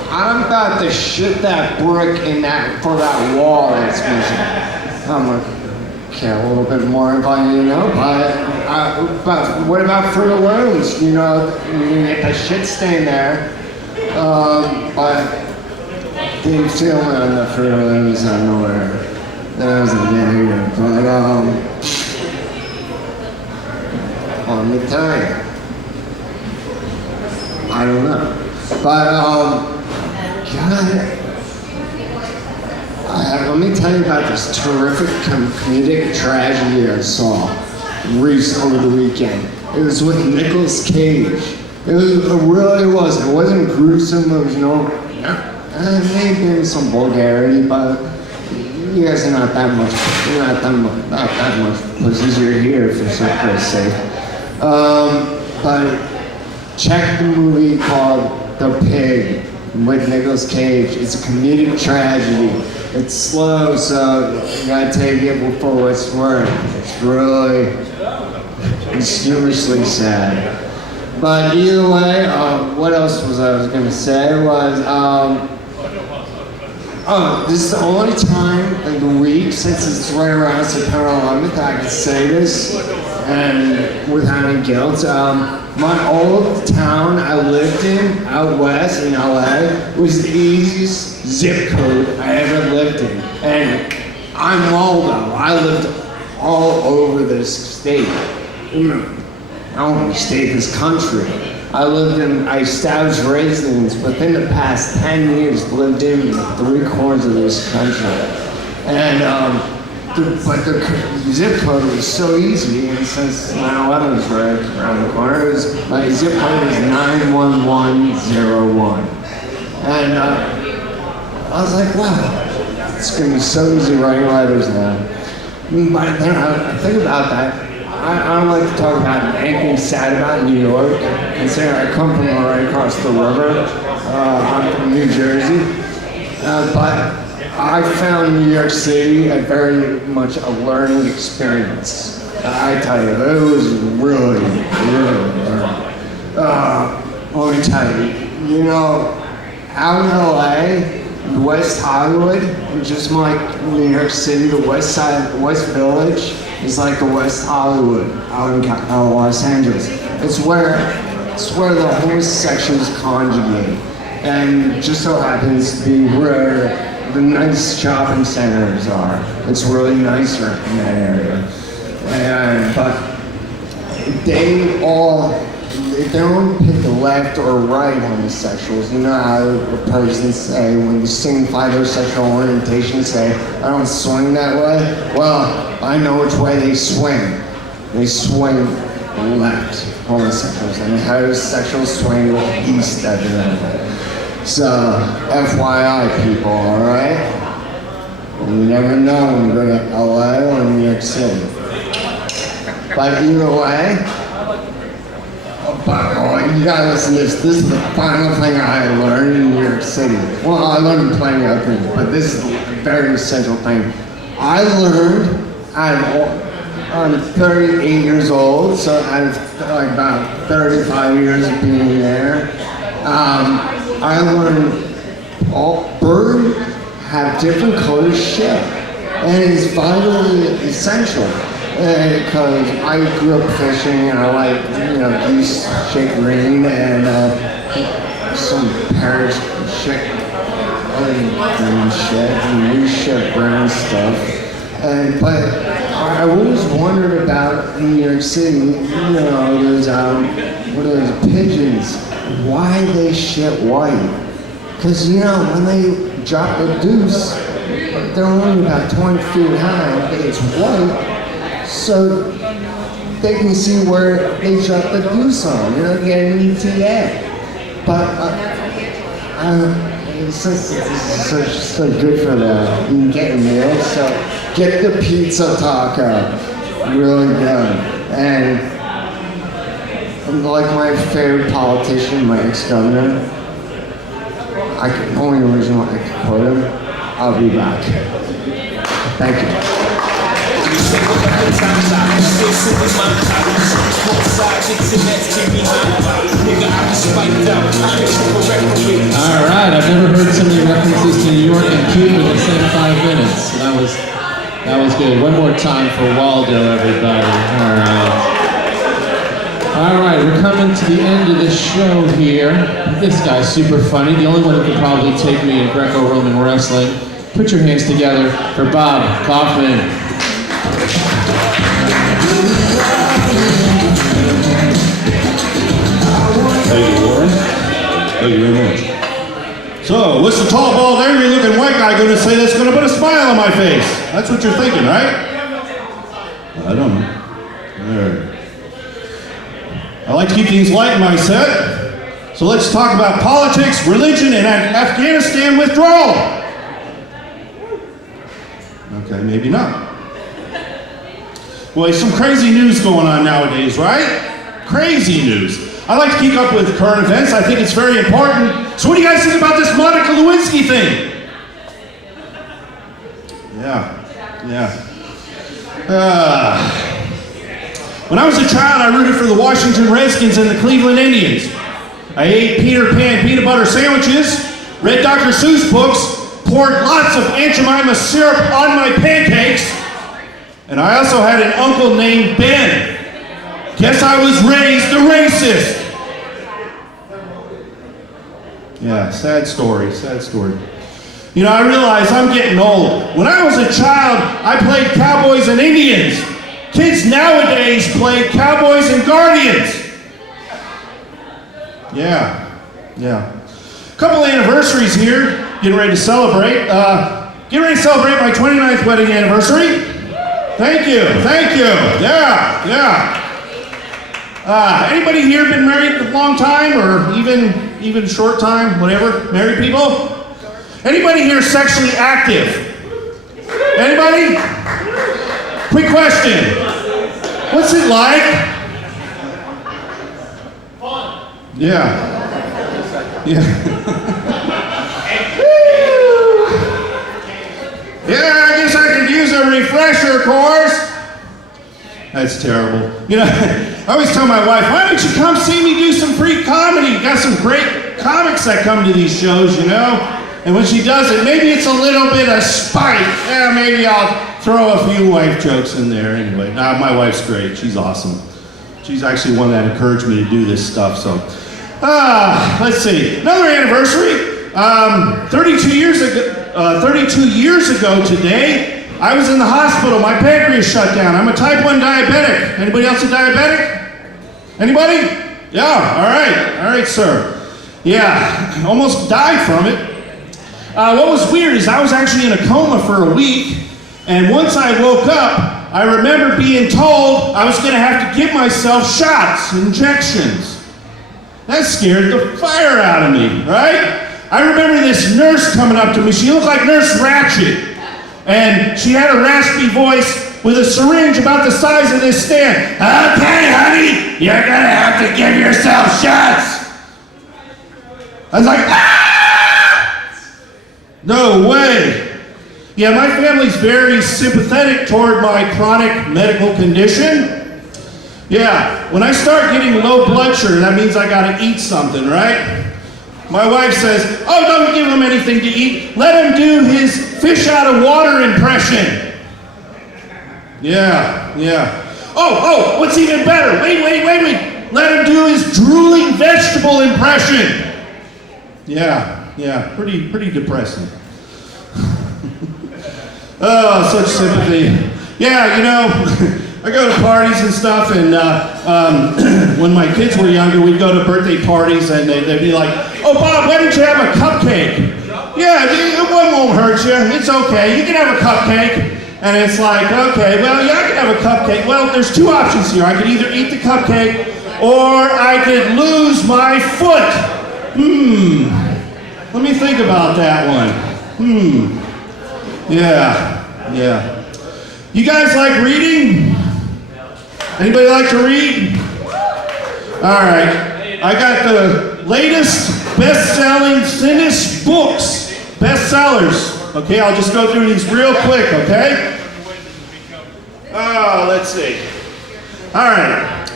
I'm about to shit that brick in that for that wall that's missing. I'm like, care a little bit more about, you know, but what about Fruit Looms? You know, you get the shit stain there. But didn't feel it on the Fruit Looms nowhere. That was a negative, but let me tell you, I don't know, but God, let me tell you about this terrific comedic tragedy I saw over the weekend. It was with Nicolas Cage. It really was. It wasn't gruesome. It was maybe some vulgarity, but you guys are not that much pussies. You're here for some Christ's sake. But check the movie called The Pig with Nicolas Cage. It's a comedic tragedy. It's slow, so you gotta take it for what it's worth. It's really humorously sad. But either way, what else was I gonna say was, this is the only time in the week, since it's right around September 11th, I can say this, and without any guilt. My old town I lived in, out west in LA, was the easiest zip code I ever lived in. And I'm Waldo. I lived all over this state. I don't want to state, this country. I established residence within the past 10 years, lived in 3 corners of this country. And, but the zip code was so easy, and since 9/11 was right around the corner, my zip code was 91101. And I was like, wow, it's gonna be so easy writing letters now. But then I think about that. I don't like to talk about anything sad about New York, considering I come from right across the river. I'm from New Jersey. But I found New York City very much a learning experience. I tell you, it was really learning. Let me tell you, you know, out in LA, West Hollywood, just like New York City, the West Side, West Village is like the West Hollywood out in Los Angeles. It's where the homosexuals conjugate, and just so happens to be where the nice shopping centers are. It's really nicer in that area. But they don't pick the left or right homosexuals. You know how a person say, when you signify their sexual orientation, say, I don't swing that way? Well, I know which way they swing. They swing left, homosexuals, and heterosexuals swing east at the end. So, FYI people, alright? You never know when you go to LA or New York City. But either way, you gotta listen to this. This is the final thing I learned in New York City. Well, I learned plenty of things, but this is a very essential thing. I learned, I'm 38 years old, so out of like about 35 years of being there, I learned all birds have different color shit, and it's vitally essential. Because I grew up fishing, and I like, geese shit green, and some parrots shit green shit, and we shit brown stuff. But I always wondered about in New York City, those pigeons, why they shit white. Because, when they drop the deuce, they're only about 20 feet high, but it's white. So they can see where they drop the deuce on, get an ETA. But it's so good for them. You can get a meal, so get the pizza taco, really good. And like my favorite politician, my ex-governor, only reason why I can quote him, I'll be back. Thank you. All right, I've never heard so many references to New York and Cuba in the same 5 minutes. So that was good. One more time for Waldo, everybody. All right, we're coming to the end of the show here. This guy's super funny. The only one who could probably take me in Greco-Roman wrestling. Put your hands together for Bob Kaufman. Thank you, Warren. Thank you very much. So, what's the tall, bald, angry-looking white guy going to say that's going to put a smile on my face? That's what you're thinking, right? I don't know. All right. I like to keep things light in my set. So let's talk about politics, religion, and Afghanistan withdrawal. Okay, maybe not. Boy, some crazy news going on nowadays, right? Crazy news. I like to keep up with current events. I think it's very important. So what do you guys think about this Monica Lewinsky thing? Yeah. When I was a child, I rooted for the Washington Redskins and the Cleveland Indians. I ate Peter Pan peanut butter sandwiches, read Dr. Seuss books, poured lots of Aunt Jemima syrup on my pancakes, and I also had an uncle named Ben. Guess I was raised a racist. Yeah, sad story. You know, I realize I'm getting old. When I was a child, I played Cowboys and Indians. Kids nowadays play Cowboys and Guardians. Yeah. Couple anniversaries here, getting ready to celebrate. Getting ready to celebrate my 29th wedding anniversary. Thank you. Yeah. Anybody here been married a long time, or even short time, whatever? Married people? Anybody here sexually active? Anybody? Quick question. What's it like? Fun. Yeah. Yeah, I guess I could use a refresher course. That's terrible. You know, I always tell my wife, why don't you come see me do some free comedy? Got some great comics that come to these shows, you know? And when she does it, maybe it's a little bit of spite. Yeah, maybe I'll throw a few wife jokes in there anyway. My wife's great. She's awesome. She's actually one that encouraged me to do this stuff, so. Let's see. Another anniversary. 32 years ago today, I was in the hospital. My pancreas shut down. I'm a type 1 diabetic. Anybody else a diabetic? Anybody? Yeah, all right, sir. Yeah, almost died from it. What was weird is I was actually in a coma for a week, and once I woke up, I remember being told I was going to have to give myself shots, injections. That scared the fire out of me, right? I remember this nurse coming up to me. She looked like Nurse Ratched. And she had a raspy voice with a syringe about the size of this stand. Okay, honey, you're gonna have to give yourself shots. I was like, ah! No way. Yeah, my family's very sympathetic toward my chronic medical condition. Yeah, when I start getting low blood sugar, that means I gotta eat something, right? My wife says, oh, don't give him anything to eat. Let him do his fish out of water impression. Yeah. Oh, what's even better? Wait. Let him do his drooling vegetable impression. Yeah, pretty depressing. Oh, such sympathy. Yeah, you know, I go to parties and stuff, and when my kids were younger, we'd go to birthday parties, and they'd be like, oh, Bob, why don't you have a cupcake? Yeah, one won't hurt you. It's okay. You can have a cupcake. And it's like, okay, well, yeah, I can have a cupcake. Well, there's two options here. I could either eat the cupcake, or I could lose my foot. Let me think about that one. Yeah. You guys like reading? Anybody like to read? All right. I got the latest best-selling, thinnest books. Bestsellers. Okay, I'll just go through these real quick, okay? Let's see. All right.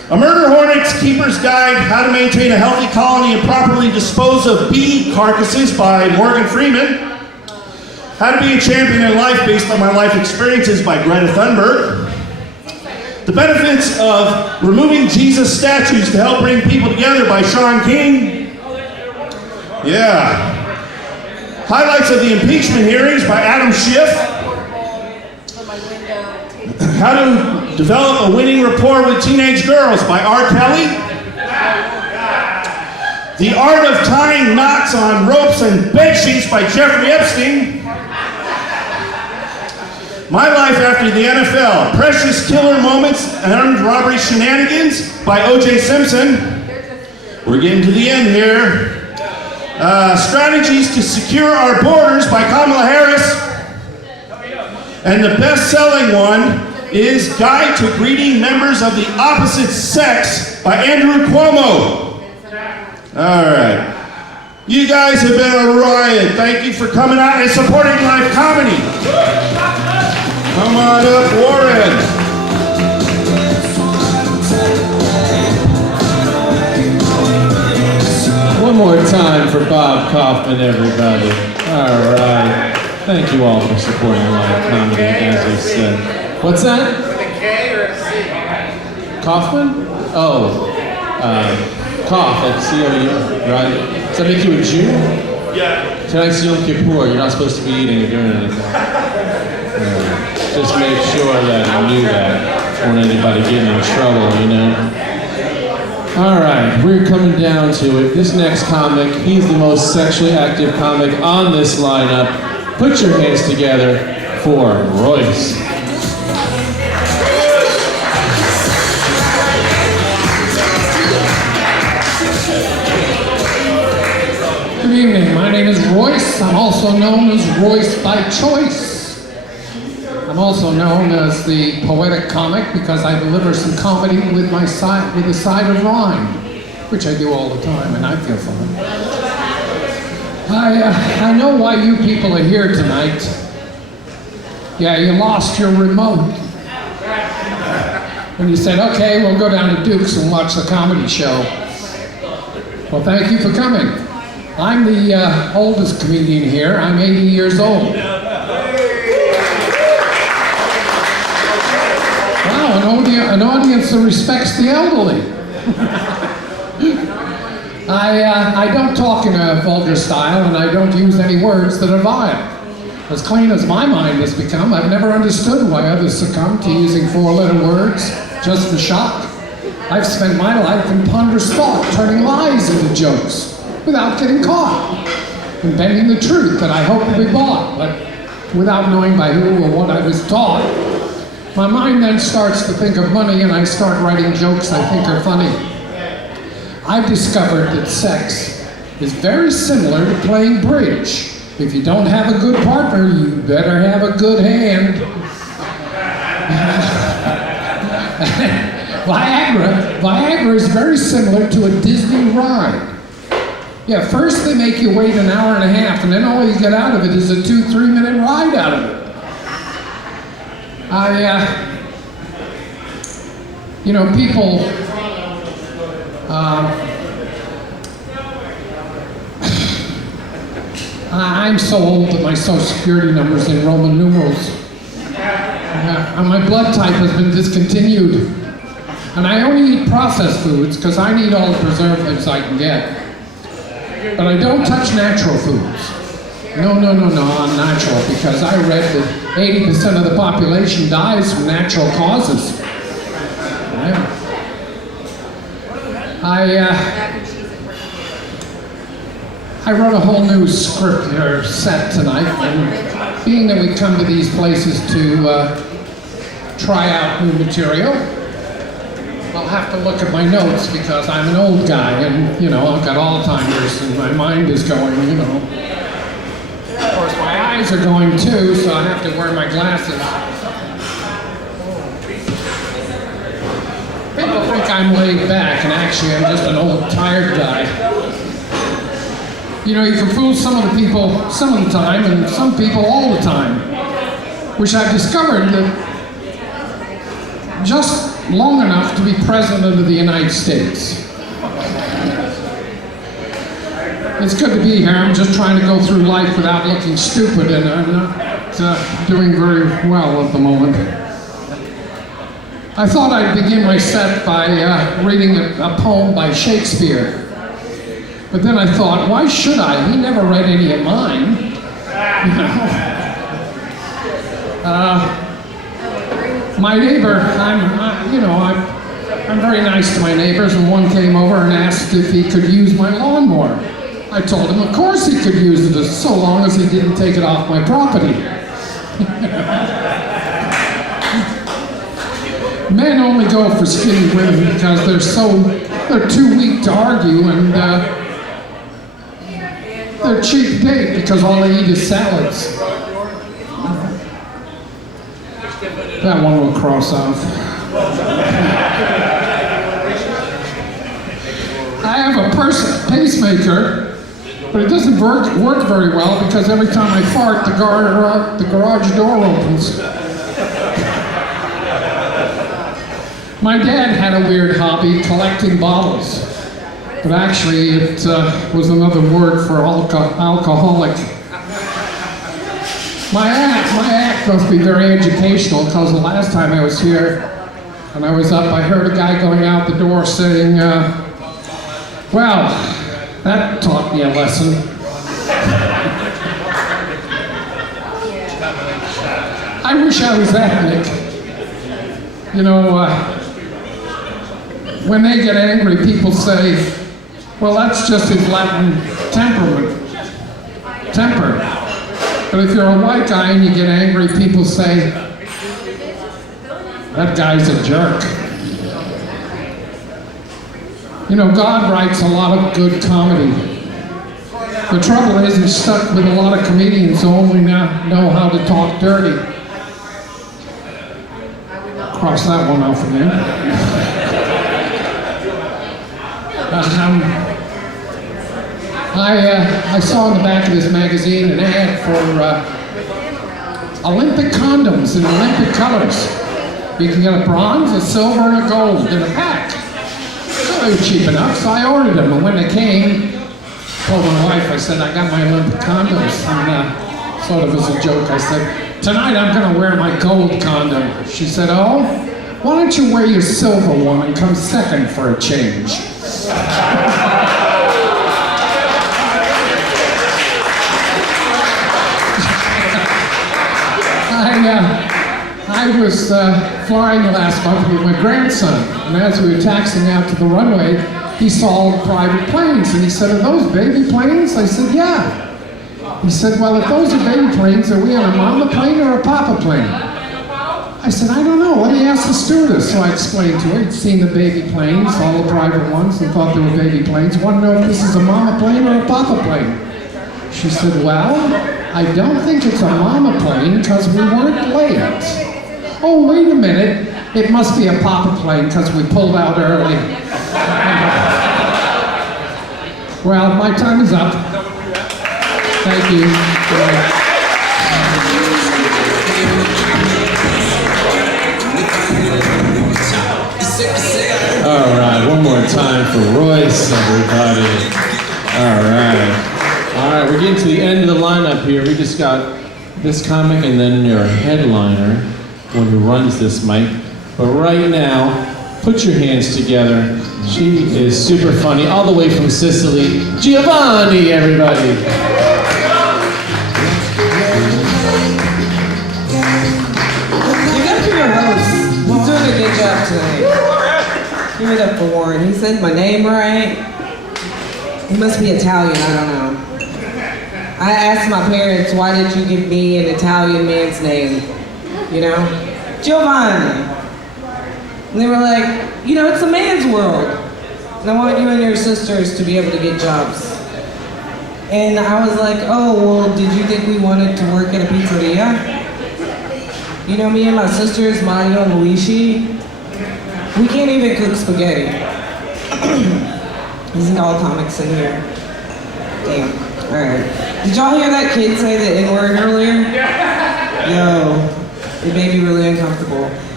A Murder Hornet's Keeper's Guide, How to Maintain a Healthy Colony and Properly Dispose of Bee Carcasses by Morgan Freeman. How to Be a Champion in Life Based on My Life Experiences by Greta Thunberg. The Benefits of Removing Jesus Statues to Help Bring People Together by Sean King. Yeah. Highlights of the Impeachment Hearings by Adam Schiff. How to Develop a Winning Rapport with Teenage Girls by R. Kelly. The Art of Tying Knots on Ropes and Bedsheets by Jeffrey Epstein. My Life After the NFL, Precious Killer Moments and Armed Robbery Shenanigans by O.J. Simpson. We're getting to the end here. Strategies to Secure Our Borders by Kamala Harris. And the best-selling one is Guide to Greeting Members of the Opposite Sex by Andrew Cuomo. All right. You guys have been a riot. Thank you for coming out and supporting live comedy. Come on up, Warren. One more time for Bob Kaufman, everybody. All right. Thank you all for supporting live comedy, as I said. What's that? With a K or a C? Kaufman? Oh, Koff, that's C-O-U, right? Does that make you a Jew? Yeah. Tonight's Yom Kippur. You're not supposed to be eating or doing anything. Just make sure that I knew that. Don't want anybody getting in trouble, you know? All right, we're coming down to it. This next comic, he's the most sexually active comic on this lineup. Put your hands together for Royce. Good evening, my name is Royce. I'm also known as Royce by choice. I'm also known as the poetic comic because I deliver some comedy with a side of rhyme, which I do all the time, and I feel fun. I know why you people are here tonight. Yeah, you lost your remote. And you said, okay, we'll go down to Duke's and watch the comedy show. Well, thank you for coming. I'm the oldest comedian here. I'm 80 years old. Wow, an audience that respects the elderly. I don't talk in a vulgar style, and I don't use any words that are vile. As clean as my mind has become, I've never understood why others succumb to using four-letter words just for shock. I've spent my life in ponderous thought, turning lies into jokes, without getting caught, and bending the truth that I hope to be bought, but without knowing by who or what I was taught. My mind then starts to think of money, and I start writing jokes I think are funny. I've discovered that sex is very similar to playing bridge. If you don't have a good partner, you better have a good hand. Viagra is very similar to a Disney ride. Yeah, first they make you wait an hour and a half, and then all you get out of it is a 2-3 minute ride out of it. People, I'm so old that my social security number's in Roman numerals. And my blood type has been discontinued. And I only eat processed foods because I need all the preservatives I can get. But I don't touch natural foods. No, I'm natural, because I read that 80% of the population dies from natural causes. Yeah. I wrote a whole new script or set tonight, and being that we come to these places to try out new material, I'll have to look at my notes because I'm an old guy, and I've got Alzheimer's, and my mind is going, Of course, my eyes are going too, so I have to wear my glasses. People think I'm laid back, and actually I'm just an old, tired guy. You can fool some of the people some of the time, and some people all the time. Which I've discovered that just long enough to be President of the United States. It's good to be here. I'm just trying to go through life without looking stupid, and I'm not doing very well at the moment. I thought I'd begin my set by reading a poem by Shakespeare. But then I thought, why should I? He never read any of mine. You know? My neighbor, I'm very nice to my neighbors, and one came over and asked if he could use my lawnmower. I told him, of course he could use it, so long as he didn't take it off my property. Men only go for skinny women because they're too weak to argue, and they're cheap date because all they eat is salads. That one will cross off. I have a pacemaker, but it doesn't work very well because every time I fart, the garage door opens. My dad had a weird hobby, collecting bottles, but actually it was another word for alcoholic. My act must be very educational because the last time I was here and I was up, I heard a guy going out the door saying, well, that taught me a lesson. I wish I was ethnic. You know, when they get angry, people say, well, that's just his Latin temper. But if you're a white guy and you get angry, people say, that guy's a jerk. You know, God writes a lot of good comedy. The trouble is he's stuck with a lot of comedians who only now know how to talk dirty. Cross that one off again. I saw in the back of this magazine an ad for Olympic condoms in Olympic colors. You can get a bronze, a silver, and a gold in a pack. So they were cheap enough, so I ordered them. And when they came, I told my wife, I said, I got my Olympic condoms. And sort of as a joke, I said, tonight I'm going to wear my gold condom. She said, oh, why don't you wear your silver one and come second for a change? I was flying last month with my grandson, and as we were taxiing out to the runway, he saw private planes, and he said, are those baby planes? I said, yeah. He said, well, if those are baby planes, are we on a mama plane or a papa plane? I said, I don't know. Let me ask the stewardess. So I explained to her. He'd seen the baby planes, all the private ones, and thought they were baby planes. Want to know if this is a mama plane or a papa plane? She said, well, I don't think it's a mama plane because we weren't late. Oh, wait a minute. It must be a papa plane because we pulled out early. Well, my time is up. Thank you. All right, one more time for Royce, everybody. All right, we're getting to the end of the lineup here. We just got this comic and then your headliner, one who runs this mic. But right now, put your hands together. She is super funny, all the way from Sicily. Giovanni, everybody. You gotta hear your host. He's doing a good job tonight. Give it up for Warren. He said my name right. He must be Italian, I don't know. I asked my parents, why did you give me an Italian man's name? You know? Giovanni. And they were like, you know, it's a man's world. And I want you and your sisters to be able to get jobs. And I was like, oh, well, did you think we wanted to work at a pizzeria? You know, me and my sisters, Mario and Luigi, we can't even cook spaghetti. Isn't all comics in here? Damn. Alright. Did y'all hear that kid say the N-word earlier? Yo, it made me really uncomfortable.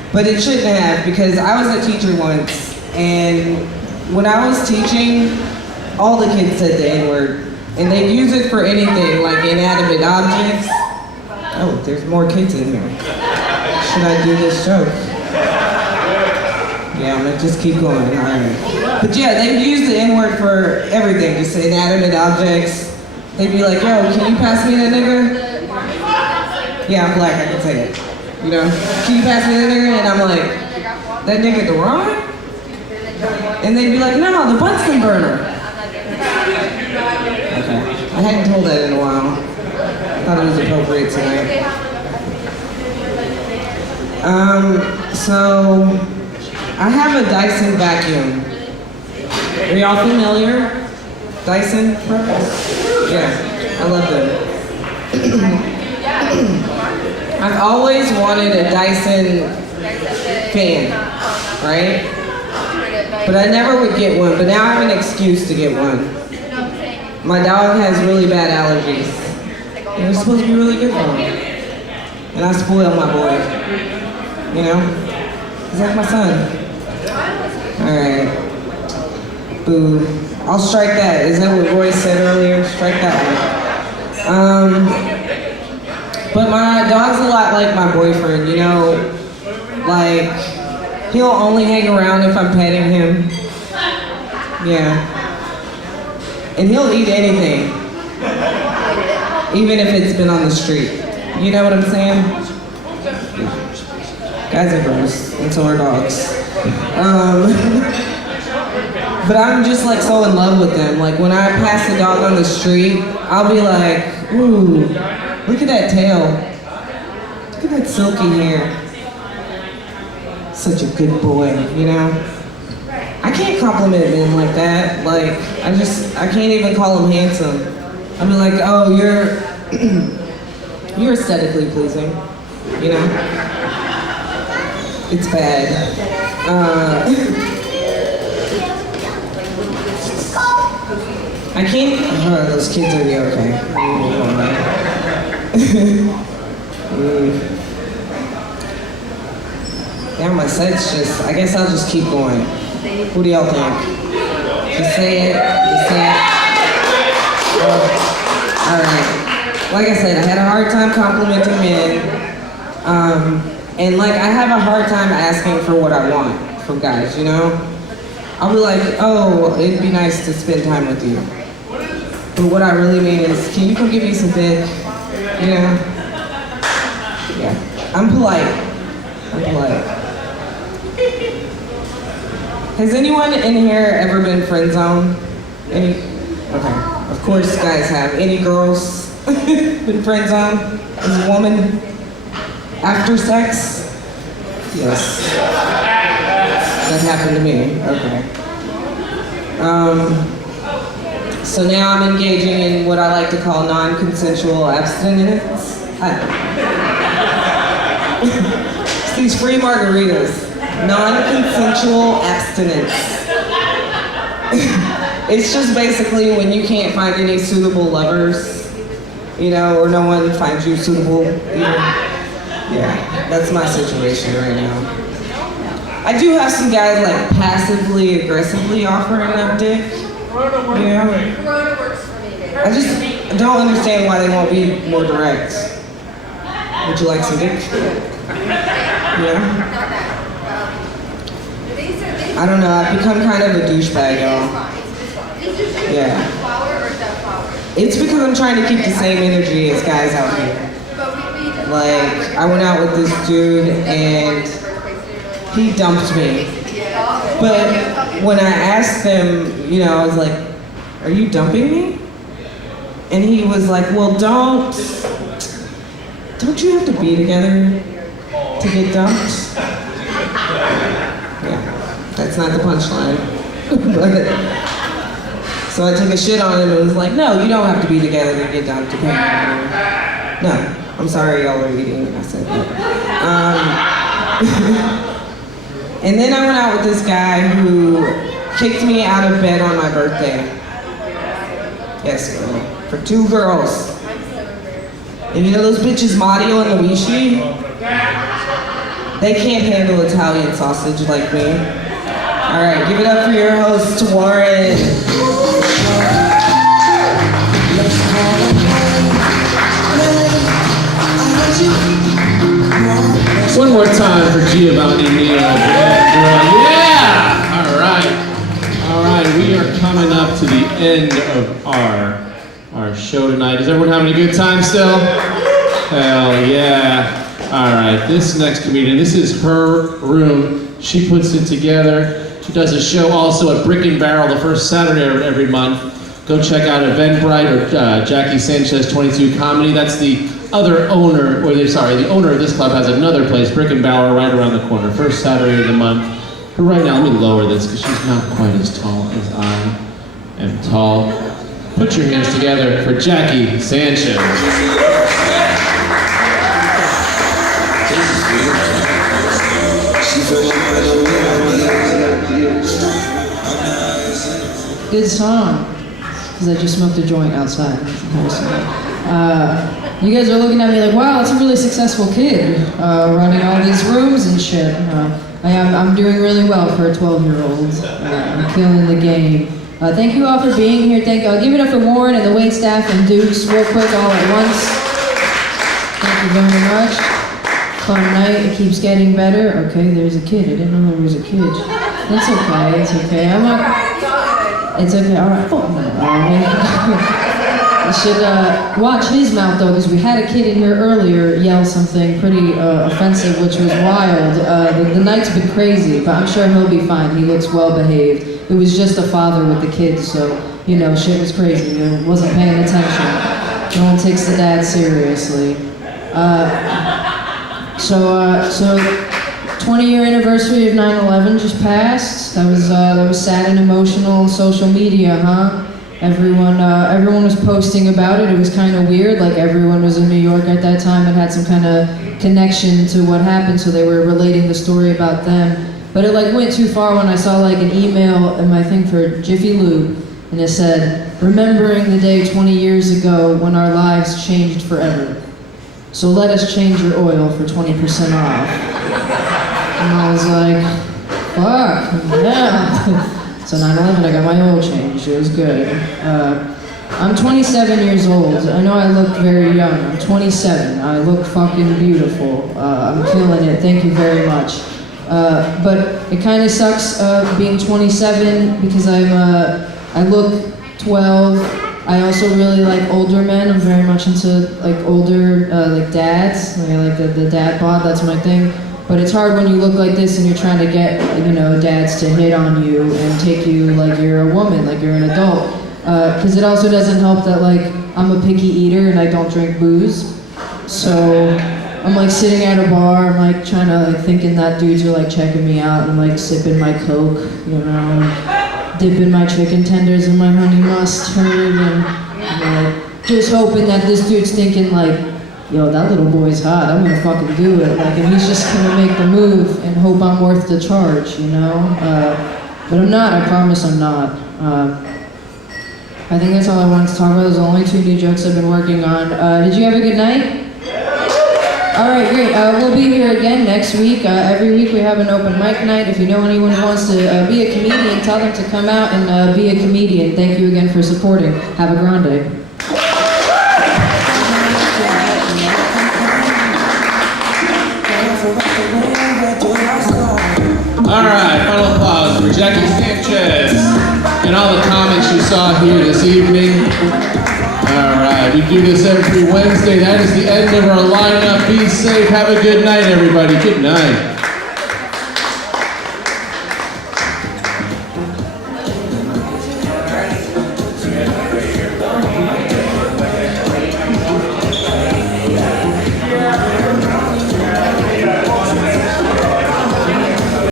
But it shouldn't have, because I was a teacher once, and when I was teaching, all the kids said the N-word. And they'd use it for anything, like inanimate objects. Oh, there's more kids in here. Should I do this joke? Yeah, I'm gonna just keep going, all right. But yeah, they'd use the N-word for everything, just inanimate objects. They'd be like, yo, can you pass me the nigger? Yeah, I'm black, I can say it. You know, can you pass me the nigger? And I'm like, that nigga Deron? And they'd be like, no, the Bunsen burner. Okay, I hadn't told that in a while. I thought it was appropriate tonight. So, I have a Dyson vacuum. Are y'all familiar? Dyson products? Yeah, I love them. I've always wanted a Dyson fan, right? But I never would get one, but now I have an excuse to get one. My dog has really bad allergies. And they're supposed to be really good for him. And I spoil my boy. You know? He's like my son. Alright. Boo. I'll strike that. Is that what Roy said earlier? Strike that one. But my dog's a lot like my boyfriend, you know? Like, he'll only hang around if I'm petting him. Yeah. And he'll eat anything. Even if it's been on the street. You know what I'm saying? Guys are gross, and so are dogs. But I'm just like so in love with them. Like when I pass a dog on the street, I'll be like, ooh, look at that tail. Look at that silky hair. Such a good boy, you know? I can't compliment men like that. Like, I can't even call him handsome. I'll be like, oh, you're aesthetically pleasing, you know? It's bad. I can't, those kids are okay. Yeah, my set's just, I guess I'll just keep going. What do y'all think? Just say it, just say it. All right. Like I said, I had a hard time complimenting men. And like, I have a hard time asking for what I want from guys, you know? I'll be like, oh, it'd be nice to spend time with you. But what I really mean is, can you come give me some dick? You know? Yeah. I'm polite. I'm polite. Has anyone in here ever been friend zoned? Any? Okay. Of course guys have. Any girls been friend zoned as a woman? After sex? Yes. That happened to me. Okay. So now I'm engaging in what I like to call non-consensual abstinence. It's these free margaritas. Non-consensual abstinence. It's just basically when you can't find any suitable lovers, you know, or no one finds you suitable either. Yeah, that's my situation right now. I do have some guys like passively, aggressively offering up dick. You know? I just don't understand why they won't be more direct. Would you like some dick? Yeah? I don't know, I've become kind of a douchebag, y'all. Yeah. It's because I'm trying to keep the same energy as guys out here. Like, I went out with this dude and he dumped me. But when I asked him, you know, I was like, are you dumping me? And he was like, well, don't you have to be together to get dumped? Yeah, that's not the punchline. So I took a shit on him and was like, no, you don't have to be together to get dumped. No, I'm sorry y'all are eating. I said that. And then I went out with this guy who kicked me out of bed on my birthday. Yes, girl. For 2 girls. And you know those bitches, Mario and Luigi? They can't handle Italian sausage like me. All right, give it up for your host, Warren. One more time for Giovanni Neo. Yeah! All right, we are coming up to the end of our show tonight. Is everyone having a good time still? Hell yeah. All right, this next comedian, this is her room. She puts it together. She does a show also at Brick and Barrel the first Saturday of every month. Go check out Eventbrite or Jackie Sanchez 22 Comedy. That's the other owner, the owner of this club has another place, Brick and Barrel, right around the corner. First Saturday of the month. But right now, let me lower this because she's not quite as tall as I am tall. Put your hands together for Jackie Sanchez. Good song, because I just smoked a joint outside. You guys are looking at me like, wow, that's a really successful kid, running all these rooms and shit. I'm doing really well for a 12-year-old. I'm killing the game. Thank you all for being here. Give it up for Warren and the wait staff and Dukes real quick all at once. Thank you very much. Fun night, it keeps getting better. Okay, there's a kid. I didn't know there was a kid. That's okay, it's okay. It's okay, all right. You should watch his mouth though, because we had a kid in here earlier yell something pretty offensive, which was wild. The night's been crazy, but I'm sure he'll be fine. He looks well behaved. It was just a father with the kids, so, you know, shit was crazy. I wasn't paying attention. No one takes the dad seriously. So 20-year anniversary of 9/11 just passed. That was sad and emotional on social media, huh? Everyone was posting about it. It was kind of weird. Like everyone was in New York at that time and had some kind of connection to what happened, so they were relating the story about them. But it like went too far when I saw like an email in my thing for Jiffy Lube, and it said, "Remembering the day 20 years ago when our lives changed forever. So let us change your oil for 20% off." And I was like, fuck, yeah. So 9/11, I got my oil changed. It was good. I'm 27 years old. I know I look very young. I'm 27. I look fucking beautiful. I'm killing it. Thank you very much. But it kind of sucks being 27 because I look 12. I also really like older men. I'm very much into like older like dads. Like the dad bod. That's my thing. But it's hard when you look like this and you're trying to get, you know, dads to hit on you and take you like you're a woman, like you're an adult. Because it also doesn't help that like I'm a picky eater and I don't drink booze. So I'm like sitting at a bar, I'm like trying to like thinking that dudes are like checking me out and I'm like sipping my Coke, you know, dipping my chicken tenders in my honey mustard and like just hoping that this dude's thinking like, yo, that little boy's hot, I'm gonna fucking do it. Like, and he's just gonna make the move and hope I'm worth the charge, you know? But I'm not, I promise I'm not. I think that's all I wanted to talk about. Those are the only 2 new jokes I've been working on. Did you have a good night? All right, great. We'll be here again next week. Every week we have an open mic night. If you know anyone who wants to be a comedian, tell them to come out and be a comedian. Thank you again for supporting. Have a grande. All right, final applause for Jackie Sanchez and all the comics you saw here this evening. All right, we do this every Wednesday. That is the end of our lineup. Be safe. Have a good night, everybody. Good night.